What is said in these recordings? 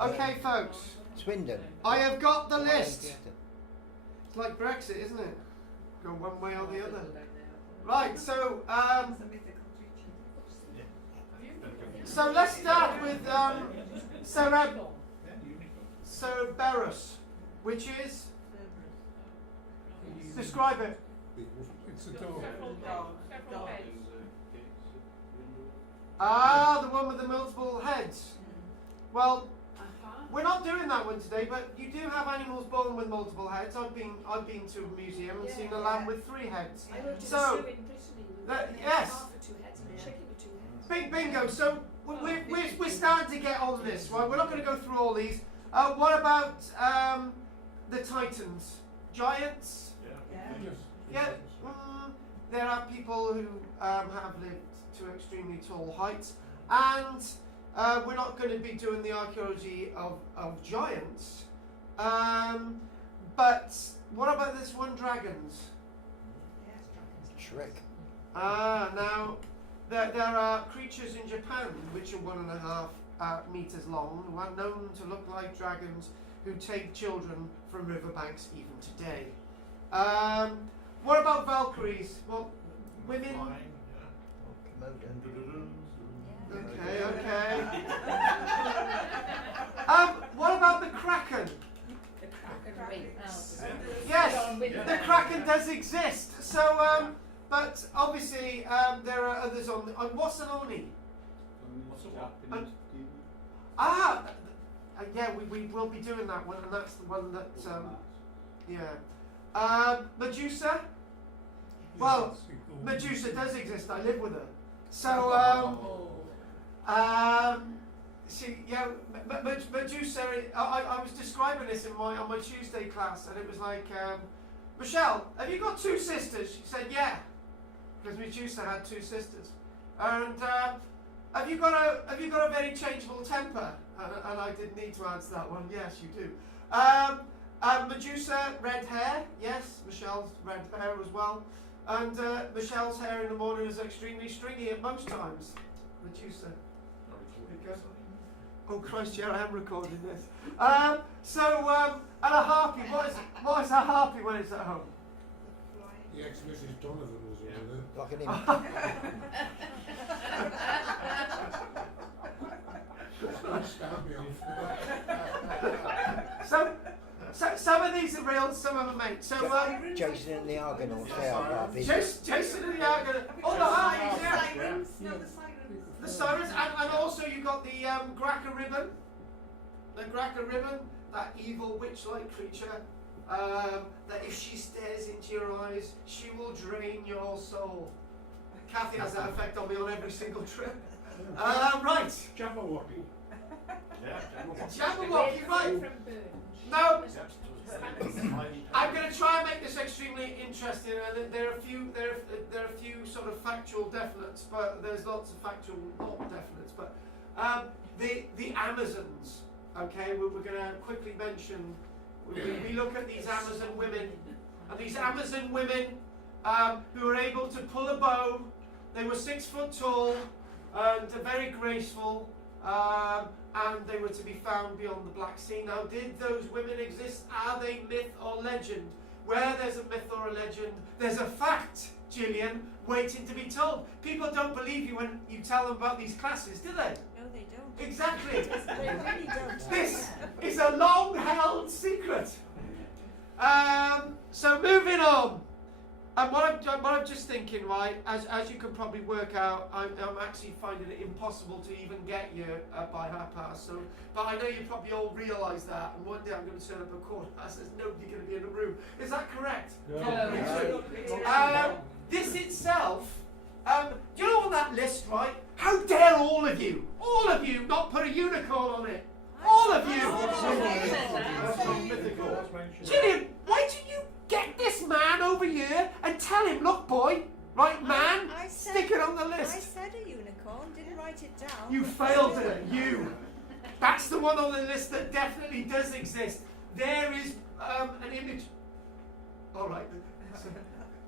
Okay, folks. Swindon. I have got the list. It's like Brexit, isn't it? Go one way or the other. Right, so so let's start with Cerberus, which is, describe it. It's a dog. Ah, the one with the multiple heads. Well, we're not doing that one today, but you do have animals born with multiple heads. I've been to a museum and seen a lamb with 3 heads. I went to So, the zoo in Brittany with yes. calf with 2 heads and a chicken with 2 heads. Bingo. So we're starting to get on this, right? We're not going to go through all these. What about the Titans? Giants? Yeah. There are people who have lived to extremely tall heights, and we're not going to be doing the archaeology of giants. But what about this one, dragons? Shrek. Now there are creatures in Japan which are 1.5 meters long, who are known to look like dragons, who take children from riverbanks even today. What about Valkyries? Well, women. Okay. What about the Kraken? Yes, the Kraken does exist. So, but obviously there are others on. What's an Oni? Yeah, we will be doing that one, and that's the one that. Medusa. Well, Medusa does exist. I live with her. So, Medusa. I was describing this on my Tuesday class, and it was like, Michelle, have you got 2 sisters? She said, yeah, because Medusa had 2 sisters. And have you got a very changeable temper? And I did need to answer that one. Yes, you do. Medusa, red hair. Yes, Michelle's red hair as well. And Michelle's hair in the morning is extremely stringy at most times. Medusa. Oh Christ, yeah, I am recording this. And a harpy. What is a harpy when it's at home? The ex-Mrs. Donovan was over there. Like an imp. Stab me off. So some of these are real, some of them ain't. So Jason and the Argonauts, they are Barbie. Jason and the Argonauts. Oh, the harpies, yeah. No, the sirens. The sirens, and also you got the Gracker ribbon. The Gracker ribbon, that evil witch-like creature. That if she stares into your eyes, she will drain your soul. Kathy has that effect on me on every single trip. Right. Jabberwocky. Jabberwocky, right. No. I'm going to try and make this extremely interesting, and there are a few sort of factual definites, but there's lots of factual not definites. But the Amazons, okay, we're going to quickly mention. We look at these Amazon women, and these Amazon women who were able to pull a bow. They were 6 foot tall and very graceful. And they were to be found beyond the Black Sea. Now, did those women exist? Are they myth or legend? Where there's a myth or a legend, there's a fact, Gillian, waiting to be told. People don't believe you when you tell them about these classes, do they? No, they don't. Exactly. They really don't. This is a long-held secret. So moving on. And what I'm just thinking, right, as you can probably work out, I'm actually finding it impossible to even get you by past. So, but I know you probably all realise that, and one day I'm going to turn up at 1/4 there's nobody going to be in the room. Is that correct? No. This itself, do you know on that list, right? How dare all of you not put a unicorn on it? All of you! Gillian, why do you get this man over here and tell him, look boy, right man, stick it on the list. I said a unicorn, didn't write it down. You failed it, you. That's the one on the list that definitely does exist. There is an image. Alright,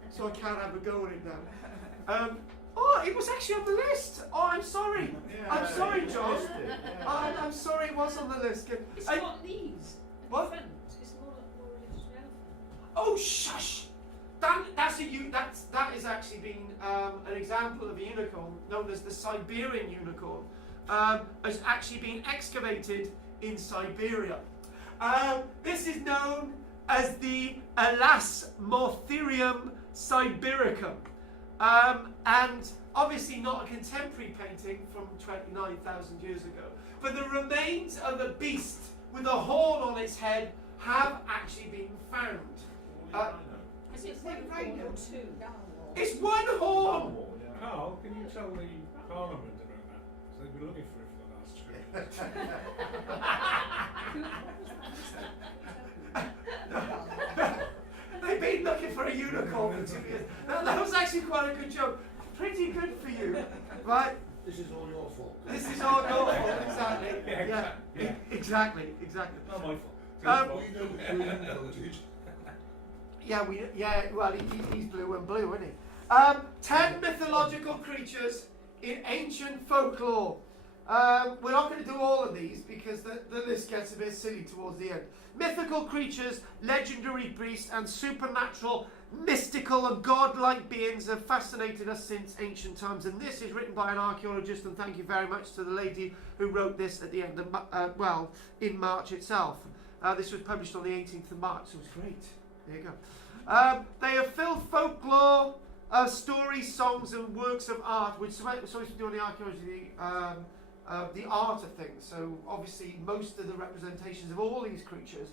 so I can't have a go at it now. Oh, it was actually on the list. Oh, I'm sorry. Yeah, I'm sorry, you John. missed it, yeah. I'm sorry it was on the list. It's I- not these. What? Different. It's more religious relevant. Oh, shush! That is actually been an example of a unicorn known as the Siberian unicorn. Has actually been excavated in Siberia. This is known as the Elasmotherium sibericum, and obviously not a contemporary painting from 29,000 years ago, but the remains of a beast with a horn on its head have actually been found. Is it one horn or two? It's one horn! Carl, can you tell the Parliament about that? So they've been looking for it for the last 2 years. They've been looking for a unicorn for 2 years. That was actually quite a good joke. Pretty good for you, right? This is all your fault. This is all your fault, exactly. Yeah. Exactly. Not my fault. Um, We know the green coated. Well, he's blue and blue, isn't he? 10 mythological creatures in ancient folklore. We're not going to do all of these because the list gets a bit silly towards the end. Mythical creatures, legendary beasts, and supernatural, mystical and godlike beings have fascinated us since ancient times. And this is written by an archaeologist, and thank you very much to the lady who wrote this at the end of, in March itself. This was published on the 18th of March, so it's great. There you go. They have filled folklore, stories, songs, and works of art, which supposed to do on the archaeology, the art of things. So obviously, most of the representations of all these creatures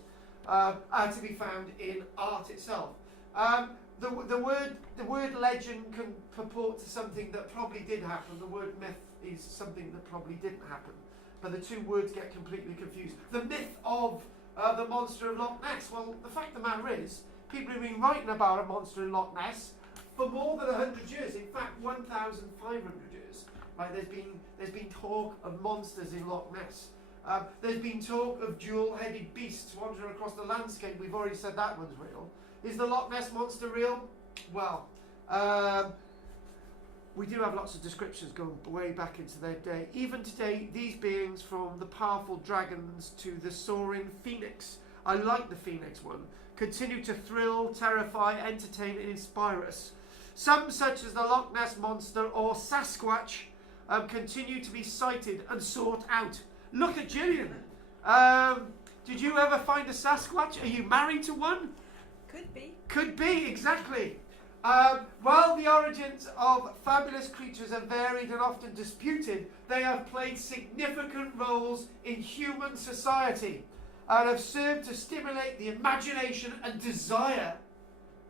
are to be found in art itself. The word legend can purport to something that probably did happen. The word myth is something that probably didn't happen. But the two words get completely confused. The myth of the monster of Loch Ness. Well, the fact of the matter is, people have been writing about a monster in Loch Ness for more than 100 years. In fact, 1,500 years. Right? There's been talk of monsters in Loch Ness. There's been talk of dual-headed beasts wandering across the landscape. We've already said that one's real. Is the Loch Ness monster real? Well, we do have lots of descriptions going way back into their day. Even today, these beings, from the powerful dragons to the soaring phoenix, I like the phoenix one, continue to thrill, terrify, entertain, and inspire us. Some, such as the Loch Ness monster or Sasquatch, continue to be sighted and sought out. Look at Gillian. Did you ever find a Sasquatch? Are you married to one? Could be. Could be, exactly. While the origins of fabulous creatures are varied and often disputed, they have played significant roles in human society and have served to stimulate the imagination and desire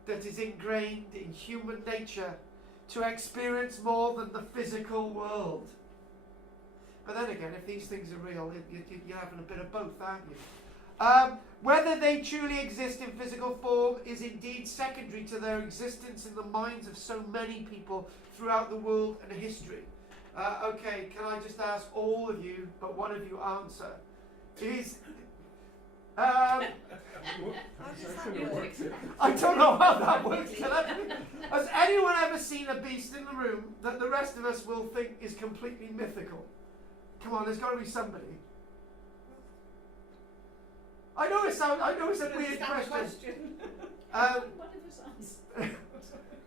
that is ingrained in human nature to experience more than the physical world. But then again, if these things are real, you're having a bit of both, aren't you? Whether they truly exist in physical form is indeed secondary to their existence in the minds of so many people throughout the world and history. Okay, can I just ask all of you, but one of you answer? How does that work? I don't know how that works. Has anyone ever seen a beast in the room that the rest of us will think is completely mythical? Come on, there's got to be somebody. I know it's a weird question.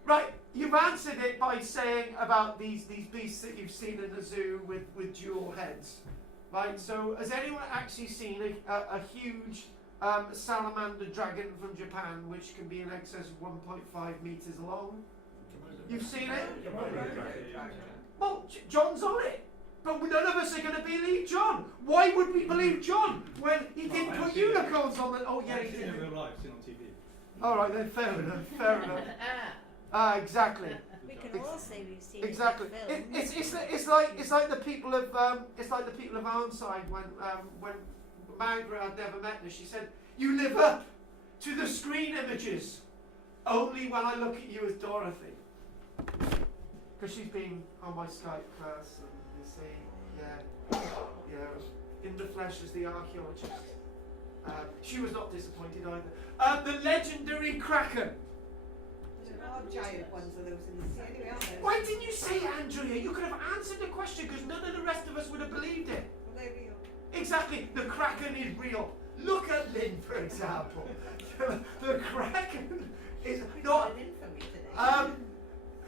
Right, you've answered it by saying about these beasts that you've seen in the zoo with dual heads. Right, so has anyone actually seen a huge salamander dragon from Japan, which can be in excess of 1.5 meters long? You've seen it? Well, John's on it. But none of us are going to believe John. Why would we believe John when he didn't put unicorns on the... Oh, yeah, he did. In real life, seen on TV. All right, then, fair enough. Exactly. We can all say we've seen Exactly. it in film. It's like the people of Arnside when Margaret had never met her. She said, "You live up to the screen images. Only when I look at you as Dorothy." Because she's been on my Skype class, and you see, yeah, in the flesh as the archaeologist. She was not disappointed either. The legendary Kraken. There are giant ones of those in the sea anyway, aren't there? Why didn't you say it, Andrea? You could have answered the question because none of the rest of us would have believed it. Well, they're real. Exactly, the Kraken is real. Look at Lynn, for example. The Kraken is not. An infamy today.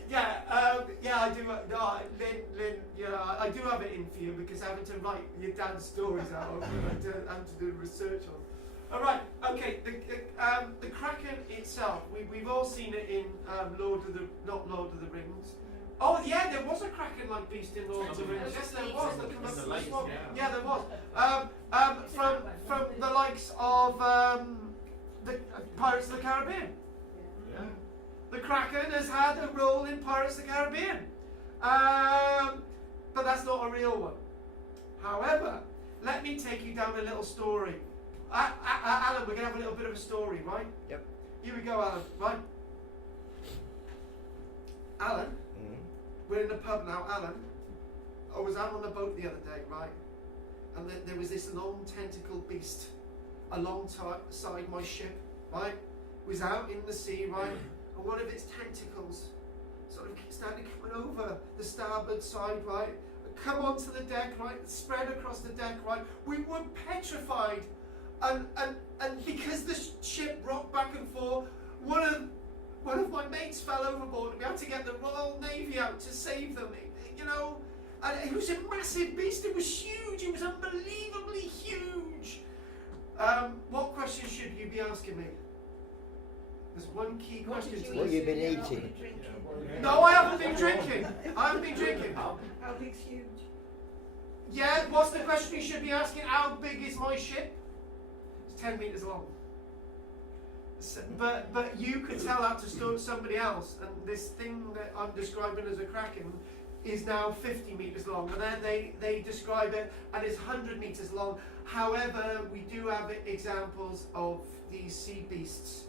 Yeah, I do. No, Lynn, I do have it in for you because having to write your dad's stories out, having to do research on. All right, okay. The Kraken itself, we've all seen it in not Lord of the Rings. Oh yeah, there was a Kraken-like beast in Lord of the Rings. Yes, there was. That came up from the swamp. Yeah, there was. From the likes of the Pirates of the Caribbean. Yeah. The Kraken has had a role in Pirates of the Caribbean, but that's not a real one. However, let me take you down a little story. Alan, we're going to have a little bit of a story, right? Yep. Here we go, Alan, right? Alan, we're in the pub now, Alan. I was out on the boat the other day, right? And there was this long tentacled beast alongside my ship, right? It was out in the sea, right? And one of its tentacles sort of started coming over the starboard side, right? Come onto the deck, right? Spread across the deck, right? We were petrified. And because the ship rocked back and forth, one of my mates fell overboard and we had to get the Royal Navy out to save them, you know. And it was a massive beast, it was huge, it was unbelievably huge. What question should you be asking me? There's one key question to What this. you've been eating? No, I haven't been drinking. I haven't been drinking. How big's huge? Yeah, what's the question you should be asking? How big is my ship? It's 10 meters long. But you could tell that to somebody else, and this thing that I'm describing as a Kraken is now 50 meters long, and then they describe it and it's 100 meters long. However, we do have examples of these sea beasts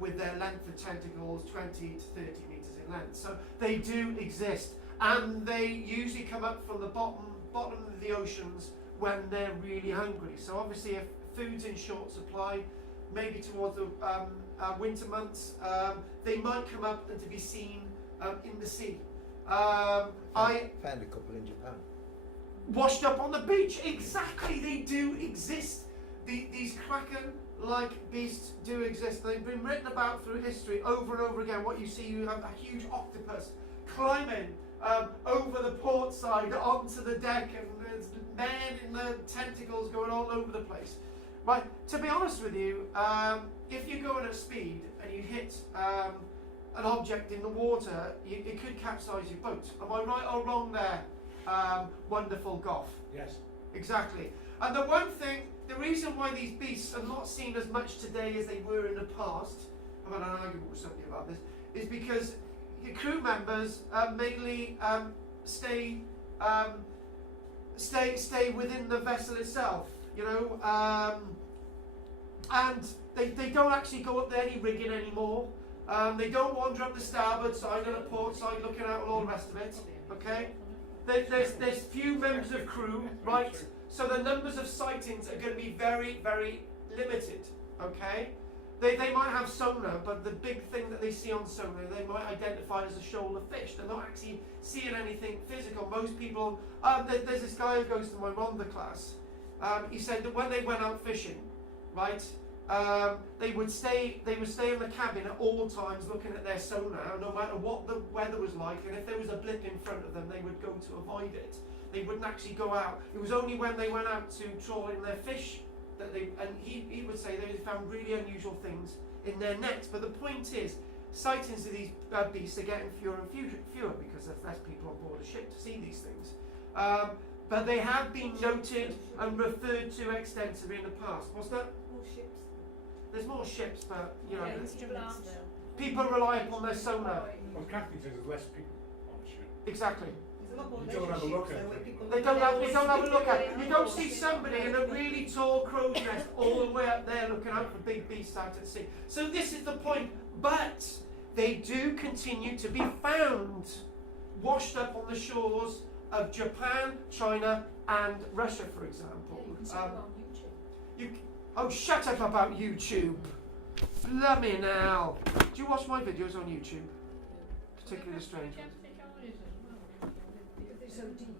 with their length of tentacles 20 to 30 meters in length. So they do exist, and they usually come up from the bottom of the oceans when they're really hungry. So obviously if food's in short supply, maybe towards the winter months, they might come up and to be seen in the sea. I Found a couple in Japan. washed up on the beach. Exactly, they do exist. These Kraken-like beasts do exist. They've been written about through history over and over again. What you see, you have a huge octopus climbing over the port side onto the deck, and there's men in the tentacles going all over the place. Right, to be honest with you, if you're going at speed and you hit an object in the water, it could capsize your boat. Am I right or wrong there, wonderful Goff? Yes. Exactly. And the reason why these beasts are not seen as much today as they were in the past, I've had an argument with somebody about this, is because your crew members mainly stay within the vessel itself, you know, and they don't actually go up there any rigging anymore. They don't wander up the starboard side and the port side looking out and all the rest of it. Okay, there's few members of crew, right? So the numbers of sightings are going to be very, very limited. Okay, they might have sonar, but the big thing that they see on sonar, they might identify as a shoal of fish. They're not actually seeing anything physical. Most people, there's this guy who goes to my Rhonda class. He said that when they went out fishing, right, they would stay in the cabin at all times looking at their sonar, no matter what the weather was like, and if there was a blip in front of them, they would go to avoid it. They wouldn't actually go out. It was only when they went out to trawling their fish that he would say they found really unusual things in their nets. But the point is, sightings of these beasts are getting fewer and fewer because there's less people on board a ship to see these things. But they have been noted and referred to extensively in the past. What's that? More ships. There's more ships, but you know, Yeah, Instruments now. people rely upon their sonar. Well, Kathy says there's less people on the ship. Exactly. There's a lot more You don't have a leisure look ships, at though, where it. people They don't have a look at it. You don't see somebody in a really tall crow's nest all the way up there looking out for big beasts out at sea. So this is the point. But they do continue to be found washed up on the shores of Japan, China, and Russia, for example. Yeah, you can see them on YouTube. Oh, shut up about YouTube. Blimey now. Do you watch my videos on YouTube? Particularly the strange ones. So deep.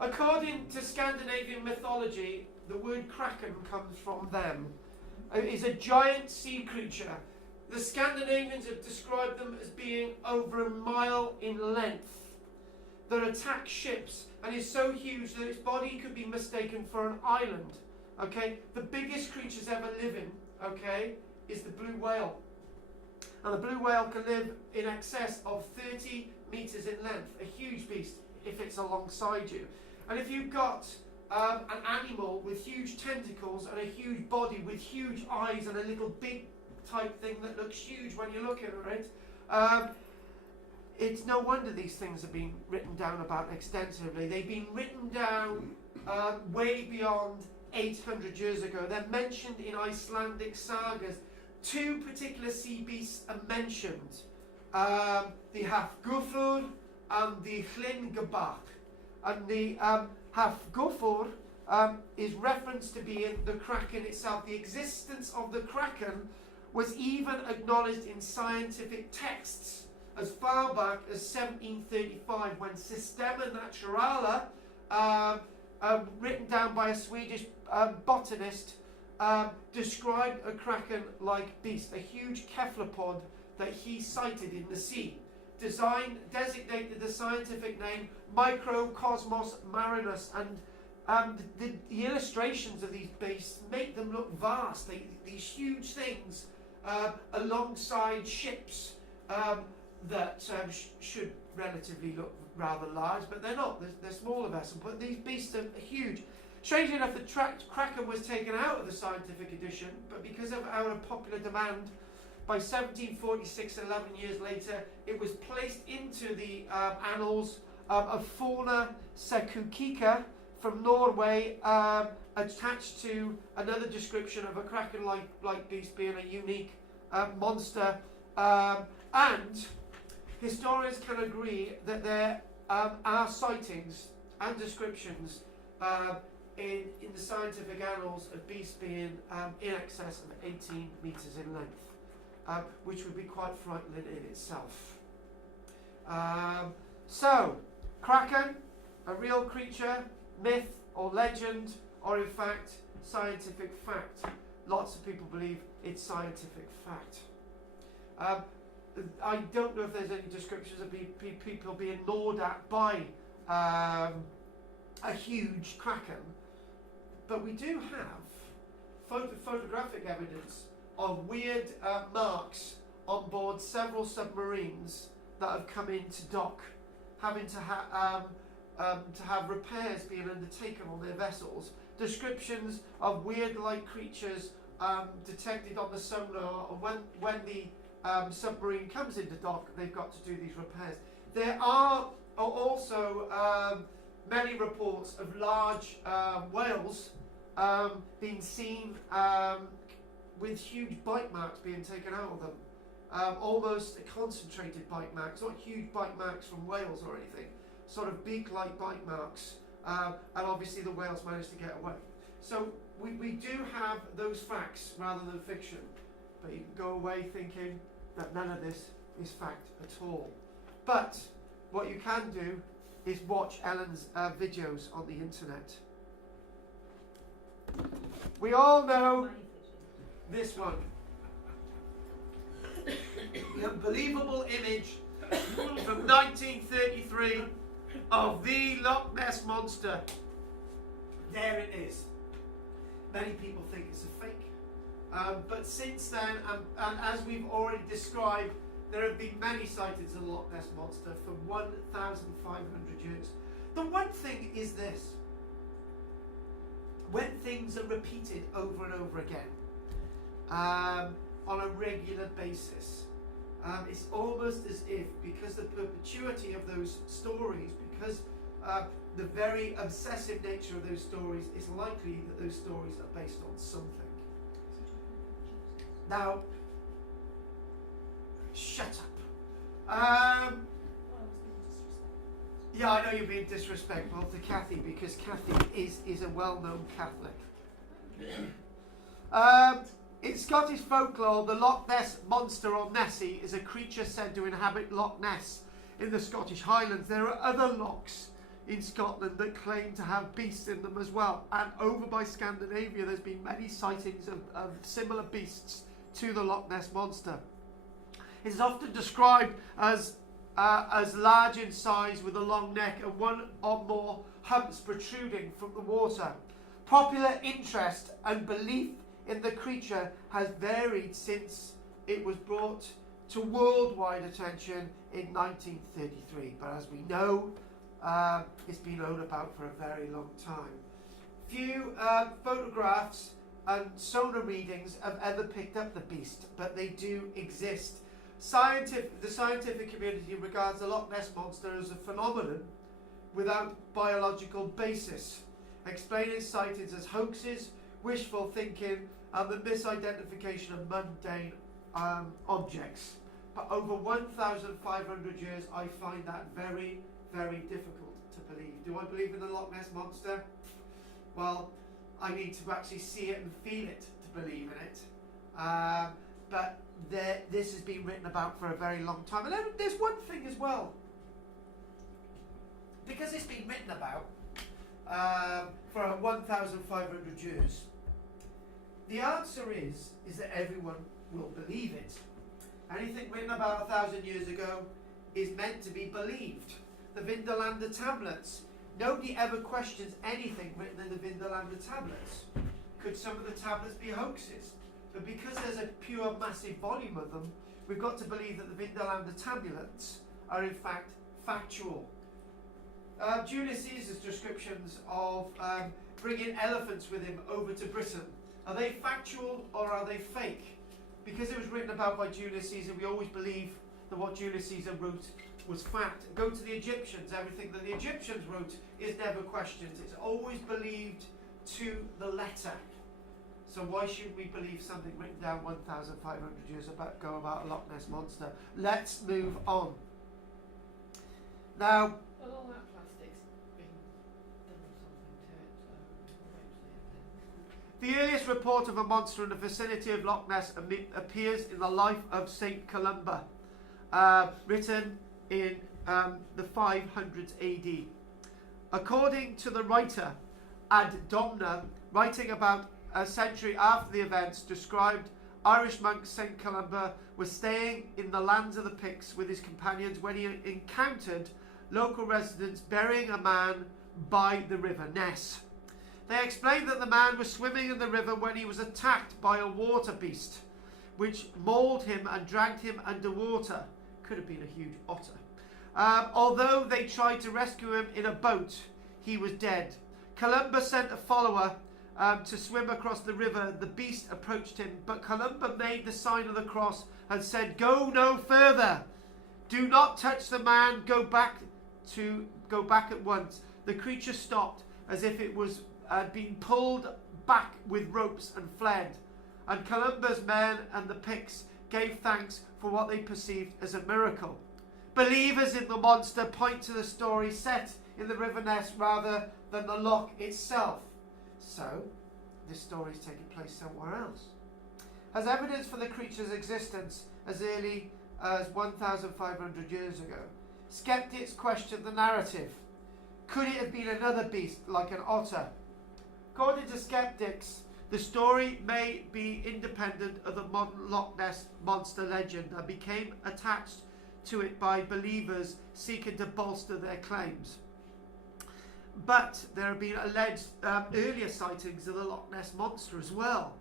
According to Scandinavian mythology, the word kraken comes from them. It is a giant sea creature. The Scandinavians have described them as being over a mile in length that attack ships and is so huge that its body could be mistaken for an island. Okay, the biggest creatures ever living, okay, is the blue whale. And the blue whale can live in excess of 30 meters in length, a huge beast if it's alongside you. And if you've got an animal with huge tentacles and a huge body with huge eyes and a little big type thing that looks huge when you look at it, it's no wonder these things have been written down about extensively. They've been written down way beyond 800 years ago. They're mentioned in Icelandic sagas. Two particular sea beasts are mentioned. The Hafgufur and the Hlingebach. And the Hafgufur is referenced to be in the kraken itself. The existence of the kraken was even acknowledged in scientific texts as far back as 1735 when Systema Naturalis, written down by a Swedish botanist, described a kraken-like beast, a huge cephalopod that he sighted in the sea. Designated the scientific name Microcosmos marinus, and the illustrations of these beasts make them look vast. These huge things alongside ships that should relatively look rather large, but they're not. They're smaller vessels, but these beasts are huge. Strangely enough, the kraken was taken out of the scientific edition, but because of our popular demand, by 1746, 11 years later, it was placed into the annals of Fauna Sekukika from Norway, attached to another description of a kraken-like beast being a unique monster. And historians can agree that there are sightings and descriptions in the scientific annals of beasts being in excess of 18 metres in length. Which would be quite frightening in itself. So, kraken, a real creature, myth or legend, or in fact, scientific fact. Lots of people believe it's scientific fact. I don't know if there's any descriptions of people being gnawed at by a huge kraken, but we do have photographic evidence of weird marks on board several submarines that have come into dock, having to have repairs being undertaken on their vessels. Descriptions of weird-like creatures detected on the sonar, and when the submarine comes into dock, they've got to do these repairs. There are also many reports of large whales being seen with huge bite marks being taken out of them. Almost concentrated bite marks, not huge bite marks from whales or anything, sort of beak-like bite marks, and obviously the whales managed to get away. So we do have those facts rather than fiction, but you can go away thinking that none of this is fact at all. But what you can do is watch Ellen's videos on the internet. We all know this one. The unbelievable image from 1933 of the Loch Ness Monster. There it is. Many people think it's a fake. But since then, and as we've already described, there have been many sightings of the Loch Ness Monster for 1,500 years. The one thing is this. When things are repeated over and over again, on a regular basis, it's almost as if, because the perpetuity of those stories, because the very obsessive nature of those stories, it's likely that those stories are based on something. Now, shut up. Yeah, I know you're being disrespectful to Kathy, because Kathy is a well-known Catholic. In Scottish folklore, the Loch Ness Monster or Nessie is a creature said to inhabit Loch Ness in the Scottish Highlands. There are other lochs in Scotland that claim to have beasts in them as well. And over by Scandinavia, there's been many sightings of similar beasts to the Loch Ness Monster. It is often described as large in size with a long neck and one or more humps protruding from the water. Popular interest and belief in the creature has varied since it was brought to worldwide attention in 1933. But as we know, it's been known about for a very long time. Few photographs and sonar readings have ever picked up the beast, but they do exist. The scientific community regards the Loch Ness Monster as a phenomenon without biological basis, explaining sightings as hoaxes, wishful thinking, and the misidentification of mundane objects. But over 1,500 years, I find that very, very difficult to believe. Do I believe in the Loch Ness Monster? Well, I need to actually see it and feel it to believe in it. But this has been written about for a very long time. And then there's one thing as well. Because it's been written about for 1,500 years, the answer is that everyone will believe it. Anything written about 1,000 years ago is meant to be believed. The Vindolanda tablets. Nobody ever questions anything written in the Vindolanda tablets. Could some of the tablets be hoaxes? But because there's a pure massive volume of them, we've got to believe that the Vindolanda tablets are in fact factual. Julius Caesar's descriptions of bringing elephants with him over to Britain, are they factual or are they fake? Because it was written about by Julius Caesar, we always believe that what Julius Caesar wrote was fact. Go to the Egyptians, everything that the Egyptians wrote is never questioned. It's always believed to the letter. So why shouldn't we believe something written down 1,500 years ago about a Loch Ness Monster? Let's move on. Now, Well, all that plastic's been done something to it, so the earliest report of a monster in the vicinity of Loch Ness appears in the life of Saint Columba, written in the 500s AD. According to the writer Ad Domna, writing about a century after the events, described Irish monk Saint Columba was staying in the lands of the Picts with his companions when he encountered local residents burying a man by the river Ness. They explained that the man was swimming in the river when he was attacked by a water beast, which mauled him and dragged him underwater. Could have been a huge otter. Although they tried to rescue him in a boat, he was dead. Columba sent a follower to swim across the river. The beast approached him, but Columba made the sign of the cross and said, "Go no further. Do not touch the man. Go back at once." The creature stopped as if it was being pulled back with ropes and fled. And Columba's men and the Picts gave thanks for what they perceived as a miracle. Believers in the monster point to the story set in the River Ness rather than the loch itself. So, this story is taking place somewhere else. As evidence for the creature's existence as early as 1,500 years ago, skeptics questioned the narrative. Could it have been another beast like an otter? According to skeptics, the story may be independent of the modern Loch Ness Monster legend and became attached to it by believers seeking to bolster their claims. But there have been alleged earlier sightings of the Loch Ness Monster as well.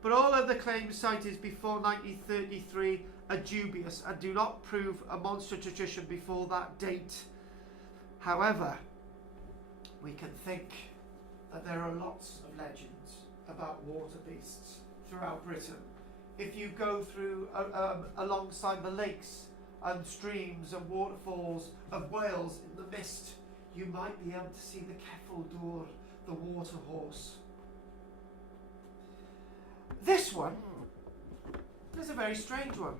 But all other claims cited before 1933 are dubious and do not prove a monster tradition before that date. However, we can think that there are lots of legends about water beasts throughout Britain. If you go through alongside the lakes and streams and waterfalls of Wales in the mist, you might be able to see the Ceffyl Dŵr, the water horse. This one is a very strange one.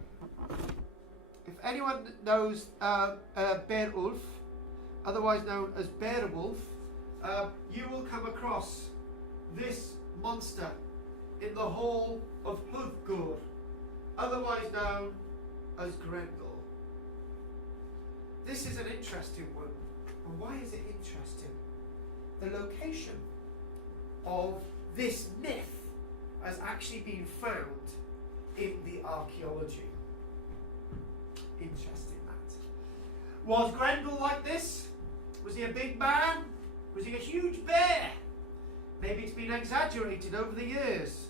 If anyone knows Beowulf, otherwise known as Beowulf, you will come across this monster in the hall of Hudgur, otherwise known as Grendel. This is an interesting one. And why is it interesting? The location of this myth has actually been found in the archaeology. Interesting that. Was Grendel like this? Was he a big man? Was he a huge bear? Maybe it's been exaggerated over the years.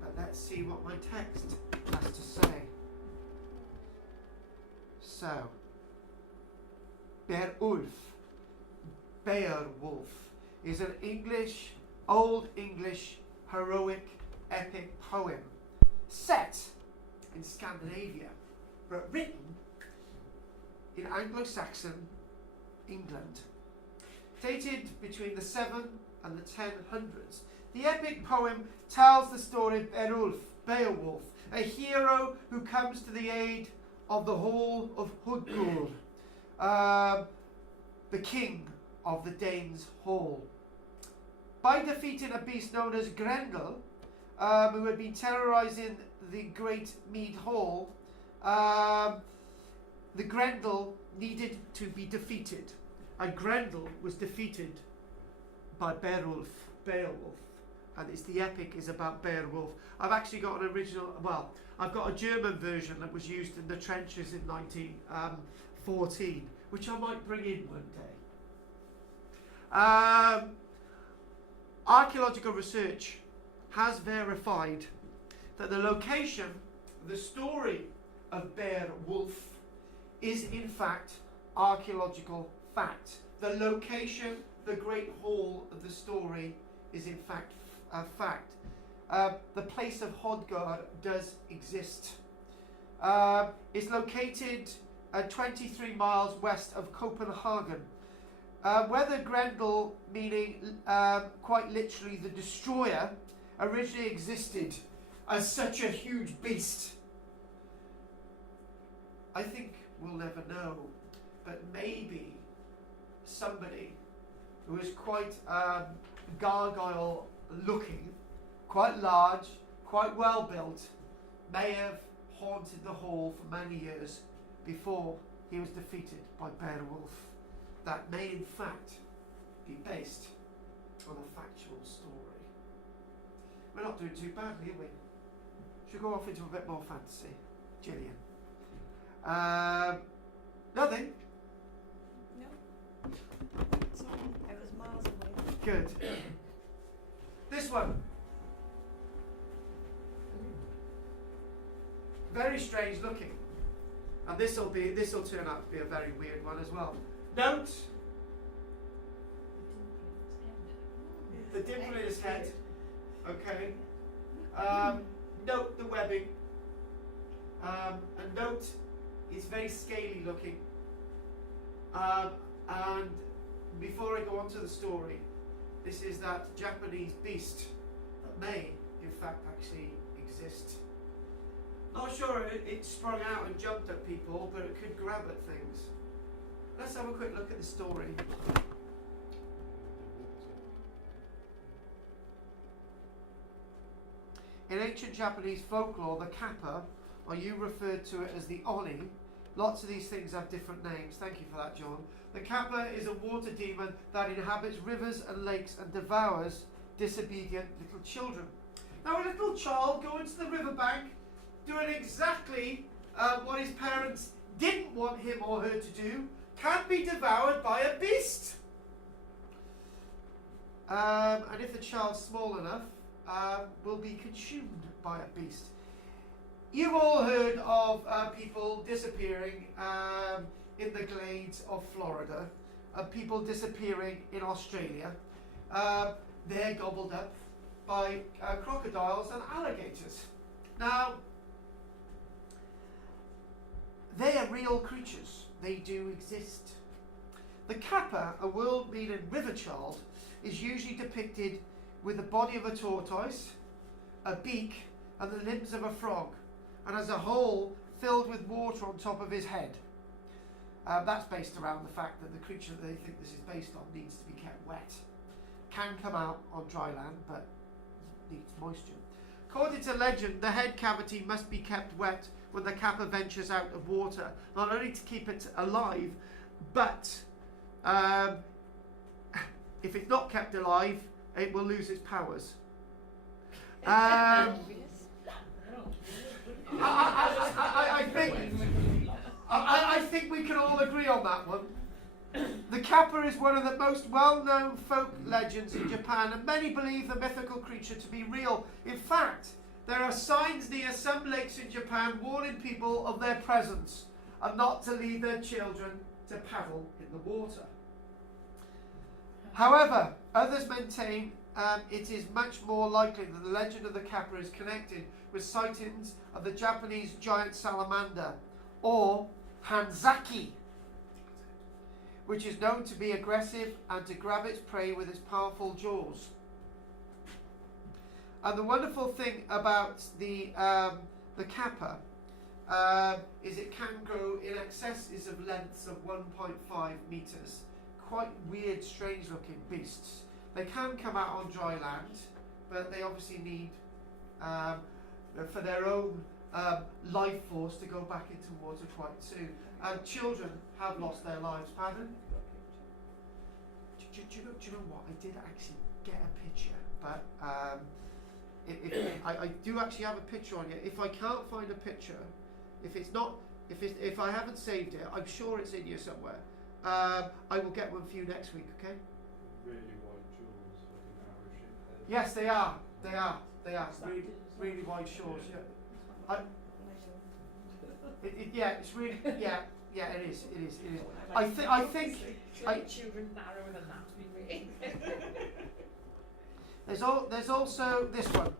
But let's see what my text has to say. So, Beowulf is an Old English heroic epic poem set in Scandinavia, but written in Anglo-Saxon England, dated between the 7 and the 1000s. The epic poem tells the story of Beowulf, a hero who comes to the aid of the Hall of Hudgur, the king of the Danes' Hall, by defeating a beast known as Grendel, who had been terrorising the Great Mead Hall. The Grendel needed to be defeated, and Grendel was defeated by Beowulf, and the epic is about Beowulf. I've actually got an original, well, I've got a German version that was used in the trenches in 1914, which I might bring in one day. Archaeological research has verified that the location, the story of Beowulf is in fact archaeological fact. The location, the great hall of the story is in fact a fact. The place of Hodgard does exist. It's located 23 miles west of Copenhagen. Whether Grendel, meaning quite literally the destroyer, originally existed as such a huge beast, I think we'll never know. But maybe somebody who is quite gargoyle looking, quite large, quite well built, may have haunted the hall for many years before he was defeated by Beowulf. That may in fact be based on a factual story. We're not doing too badly, are we? Should we go off into a bit more fantasy? Gillian. Nothing? No. Sorry, I was miles away. Good. This one. Very strange looking. And this will turn out to be a very weird one as well. Note the dimple in his head. Okay. Note the webbing. And note it's very scaly looking. And before I go on to the story, this is that Japanese beast that may, in fact, actually exist. Not sure it sprung out and jumped at people, but it could grab at things. Let's have a quick look at the story. In ancient Japanese folklore, the kappa, or you referred to it as the oni, lots of these things have different names. Thank you for that, John. The kappa is a water demon that inhabits rivers and lakes and devours disobedient little children. Now, a little child going to the riverbank, doing exactly what his parents didn't want him or her to do, can be devoured by a beast. And if the child's small enough, will be consumed by a beast. You've all heard of people disappearing in the glades of Florida, people disappearing in Australia. They're gobbled up by crocodiles and alligators. Now, they are real creatures. They do exist. The kappa, a world-meaning river child, is usually depicted with the body of a tortoise, a beak, and the limbs of a frog, and as a whole filled with water on top of his head. That's based around the fact that the creature that they think this is based on needs to be kept wet. Can come out on dry land, but needs to moisture. According to legend, the head cavity must be kept wet when the kappa ventures out of water, not only to keep it alive, but if it's not kept alive, it will lose its powers. I think we can all agree on that one. The kappa is one of the most well-known folk legends in Japan, and many believe the mythical creature to be real. In fact, there are signs near some lakes in Japan warning people of their presence and not to leave their children to paddle in the water. However, others maintain it is much more likely that the legend of the kappa is connected with sightings of the Japanese giant salamander, or Hanzaki, which is known to be aggressive and to grab its prey with its powerful jaws. And the wonderful thing about the kappa is it can grow in excesses of lengths of 1.5 meters. Quite weird, strange looking beasts. They can come out on dry land, but they obviously need, for their own life force, to go back into water quite soon. And children have lost their lives. Pardon? Do you know what? I did actually get a picture, but I do actually have a picture on here. If I can't find a picture, if I haven't saved it, I'm sure it's in here somewhere. I will get one for you next week. Okay? Really wide jaws, like an arrow shaped head. Yes, they are. They are. Really, really wide shores. Yeah. It's really. Yeah, it is. I think. Children narrower than that, to be really. There's also this one.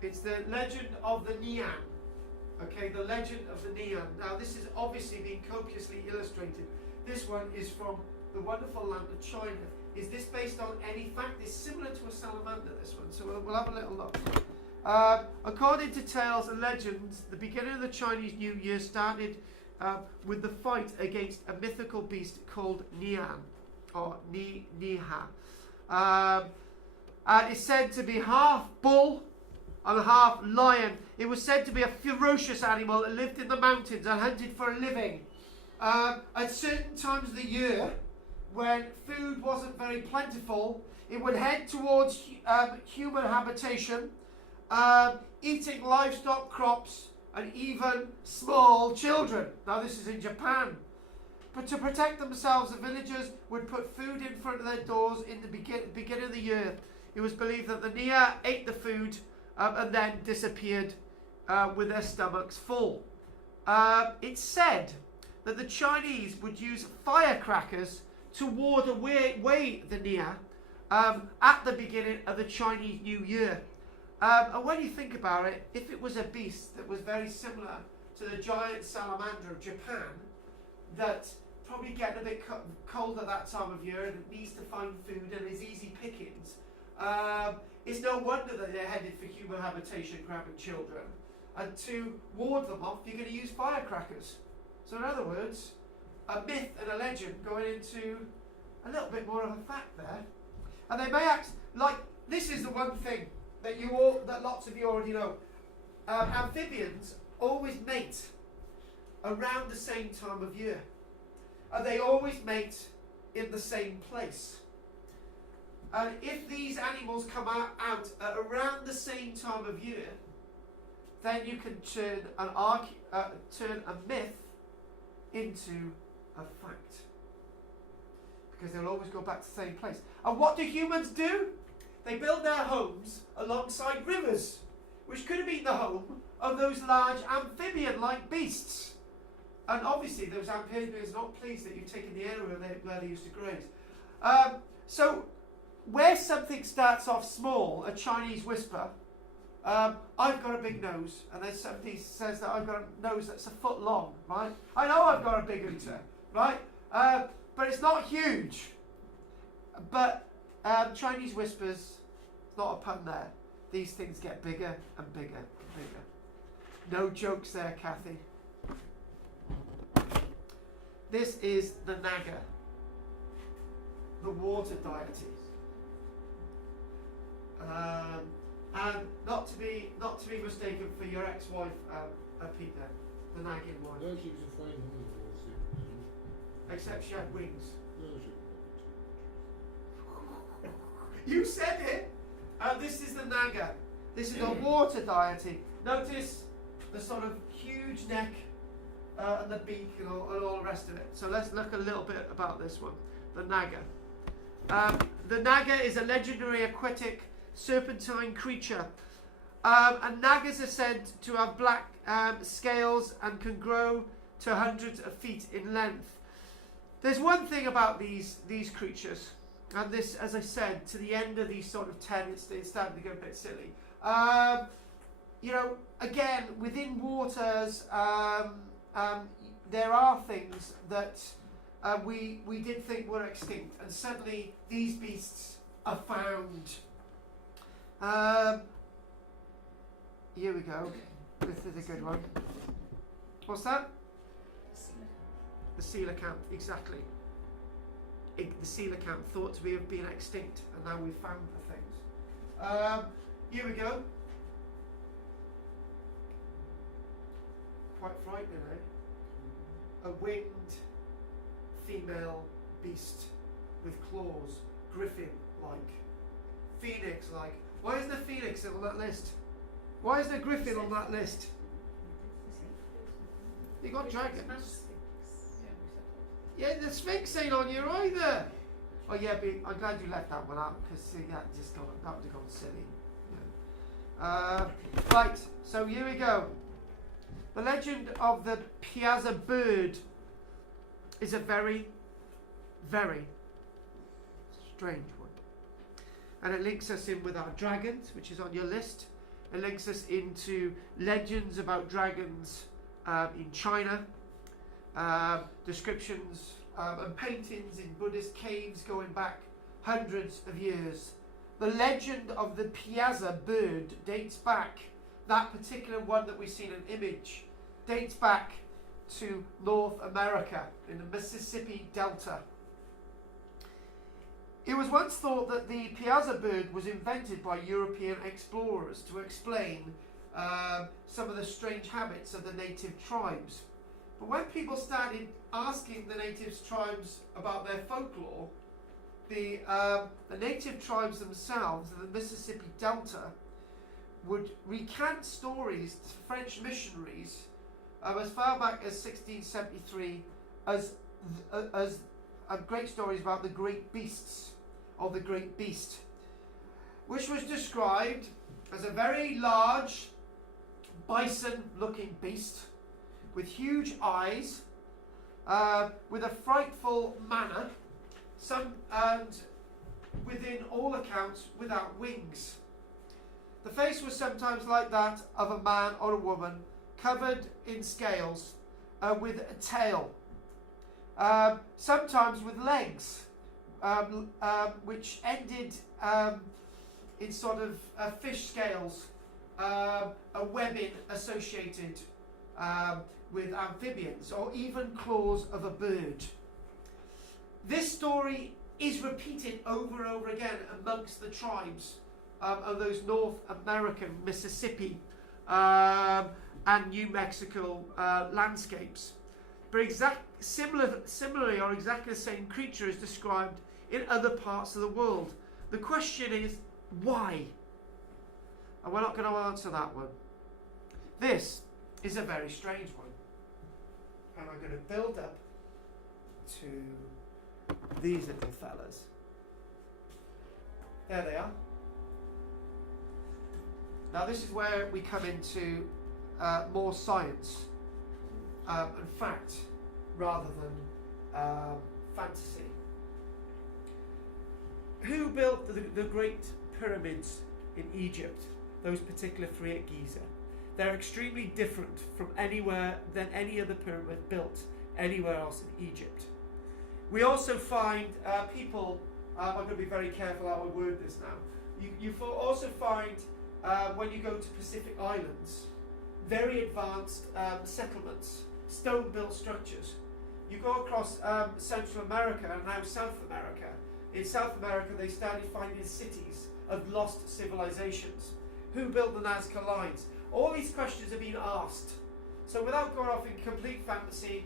It's the legend of the Nian. Okay, the legend of the Nian. Now, this is obviously being copiously illustrated. This one is from the wonderful land of China. Is this based on any fact? It's similar to a salamander, this one. So we'll have a little look. According to tales and legends, the beginning of the Chinese New Year started with the fight against a mythical beast called Nian, or Niha. And it's said to be half bull and half lion. It was said to be a ferocious animal that lived in the mountains and hunted for a living. At certain times of the year, when food wasn't very plentiful, it would head towards human habitation, eating livestock, crops, and even small children. Now, this is in Japan. But to protect themselves, the villagers would put food in front of their doors in the beginning of the year. It was believed that the Nia ate the food and then disappeared with their stomachs full. It's said that the Chinese would use firecrackers to ward away the Nia at the beginning of the Chinese New Year. And when you think about it, if it was a beast that was very similar to the giant salamander of Japan, that probably getting a bit cold at that time of year and it needs to find food and is easy pickings, it's no wonder that they're headed for human habitation, grabbing children. And to ward them off, you're going to use firecrackers. So in other words, a myth and a legend going into a little bit more of a fact there. And they may act like, this is the one thing that lots of you already know. Amphibians always mate around the same time of year. And they always mate in the same place. And if these animals come out at around the same time of year, then you can turn a myth into a fact. Because they'll always go back to the same place. And what do humans do? They build their homes alongside rivers, which could have been the home of those large amphibian-like beasts. And obviously those amphibians are not pleased that you've taken the area where they used to graze. So where something starts off small, a Chinese whisper, I've got a big nose, and then somebody says that I've got a nose that's a foot long, right? I know I've got a big hooter, right? But it's not huge. But Chinese whispers, it's not a pun there. These things get bigger and bigger and bigger. No jokes there, Kathy. This is the Naga, the water deity. not to be mistaken for your ex-wife, Peter, the nagging one. No, she was a fine woman, was Except she had wings. No, she was You said it! This is the naga. This is a water deity. Notice the sort of huge neck and the beak and all the rest of it. So let's look a little bit about this one. The naga. The naga is a legendary aquatic serpentine creature. And nagas are said to have black scales and can grow to hundreds of feet in length. There's one thing about these creatures, and this, as I said, to the end of these sort of 10, it's starting to go a bit silly. You know, again, within waters, there are things that we did think were extinct, and suddenly these beasts are found. Here we go. This is a good one. What's that? The coelacanth, exactly. The coelacanth thought to have been extinct, and now we've found the things. Here we go. Quite frightening, eh? A winged female beast with claws, griffin-like, phoenix-like. Why isn't there phoenix on that list? Why is there griffin on that list? You got dragon. Yeah, the Sphinx ain't on here either. Oh yeah, but I'm glad you left that one out because that would have gone silly. Yeah. Right, so here we go. The legend of the Piazza bird is a very, very strange one, and it links us in with our dragons, which is on your list. It links us into legends about dragons in China. Descriptions and paintings in Buddhist caves going back hundreds of years. The legend of the Piazza bird dates back, that particular one that we've seen an image, dates back to North America in the Mississippi Delta. It was once thought that the Piazza bird was invented by European explorers to explain some of the strange habits of the native tribes. But when people started asking the native tribes about their folklore, the native tribes themselves in the Mississippi Delta would recant stories to French missionaries as far back as 1673 as great stories about the great beasts, or the great beast, which was described as a very large bison-looking beast with huge eyes, with a frightful manner, and within all accounts without wings. The face was sometimes like that of a man or a woman, covered in scales, with a tail, sometimes with legs, which ended in sort of fish scales, a webbing associated with amphibians, or even claws of a bird. This story is repeated over and over again amongst the tribes of those North American, Mississippi and New Mexico landscapes. But similarly or exactly the same creature is described in other parts of the world. The question is, why? And we're not going to answer that one. This is a very strange one. And I'm going to build up to these little fellas. There they are. Now this is where we come into more science and fact rather than fantasy. Who built the great pyramids in Egypt? Those particular three at Giza. They're extremely different from anywhere than any other pyramid built anywhere else in Egypt. We also find people, I'm going to be very careful how I word this now, you also find when you go to Pacific Islands, very advanced settlements, stone-built structures. You go across Central America and now South America. In South America they started finding cities of lost civilizations. Who built the Nazca lines? All these questions have been asked. So without going off in complete fantasy,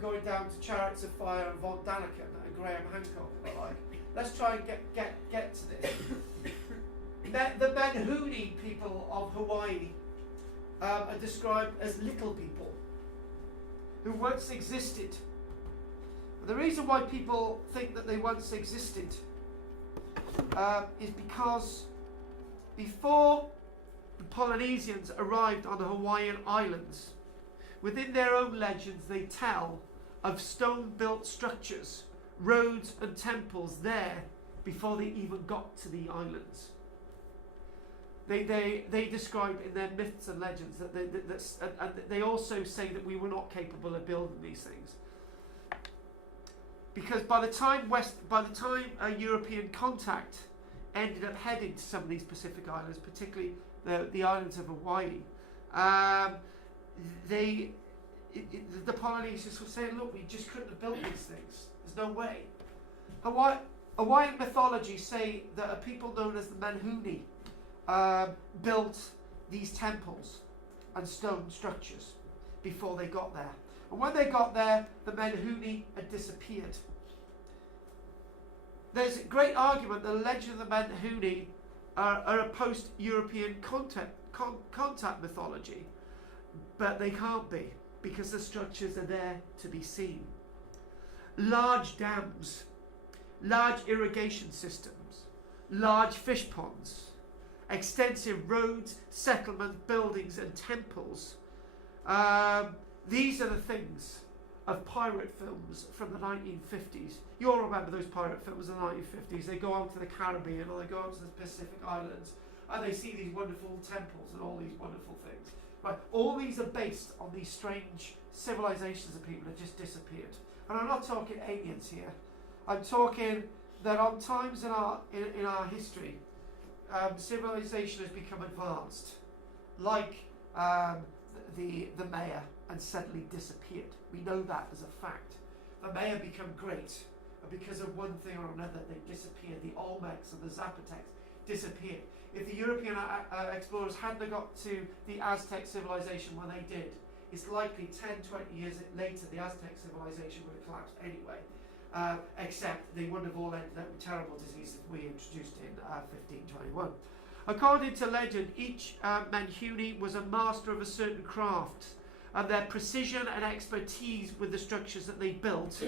going down to Chariots of Fire and Von Daniken and Graham Hancock and the like, let's try and get to this. The Menhuni people of Hawaii are described as little people who once existed. And the reason why people think that they once existed is because before the Polynesians arrived on the Hawaiian Islands, within their own legends they tell of stone-built structures, roads and temples there before they even got to the islands. They describe in their myths and legends that and they also say that we were not capable of building these things. Because by the time European contact ended up heading to some of these Pacific islands, particularly the islands of Hawaii, the Polynesians were saying, look, we just couldn't have built these things. There's no way. Hawaiian mythology say that a people known as the Menhuni built these temples and stone structures before they got there. And when they got there, the Menhuni had disappeared. There's a great argument that the legend of the Menhuni are a post-European contact mythology, but they can't be, because the structures are there to be seen. Large dams, large irrigation systems, large fish ponds, extensive roads, settlements, buildings and temples. These are the things of pirate films from the 1950s. You all remember those pirate films in the 1950s. They go out to the Caribbean or they go out to the Pacific Islands and they see these wonderful temples and all these wonderful things. Right, all these are based on these strange civilizations of people that just disappeared. And I'm not talking aliens here. I'm talking that on times in our history, civilization has become advanced, like the Maya, and suddenly disappeared. We know that as a fact. The Maya become great, and because of one thing or another, they disappeared. The Olmecs and the Zapotecs disappeared. If the European explorers hadn't got to the Aztec civilization when they did, it's likely 10, 20 years later the Aztec civilization would have collapsed anyway. Except they wouldn't have all ended up with terrible diseases we introduced in 1521. According to legend, each Menhuni was a master of a certain craft, and their precision and expertise with the structures that they built.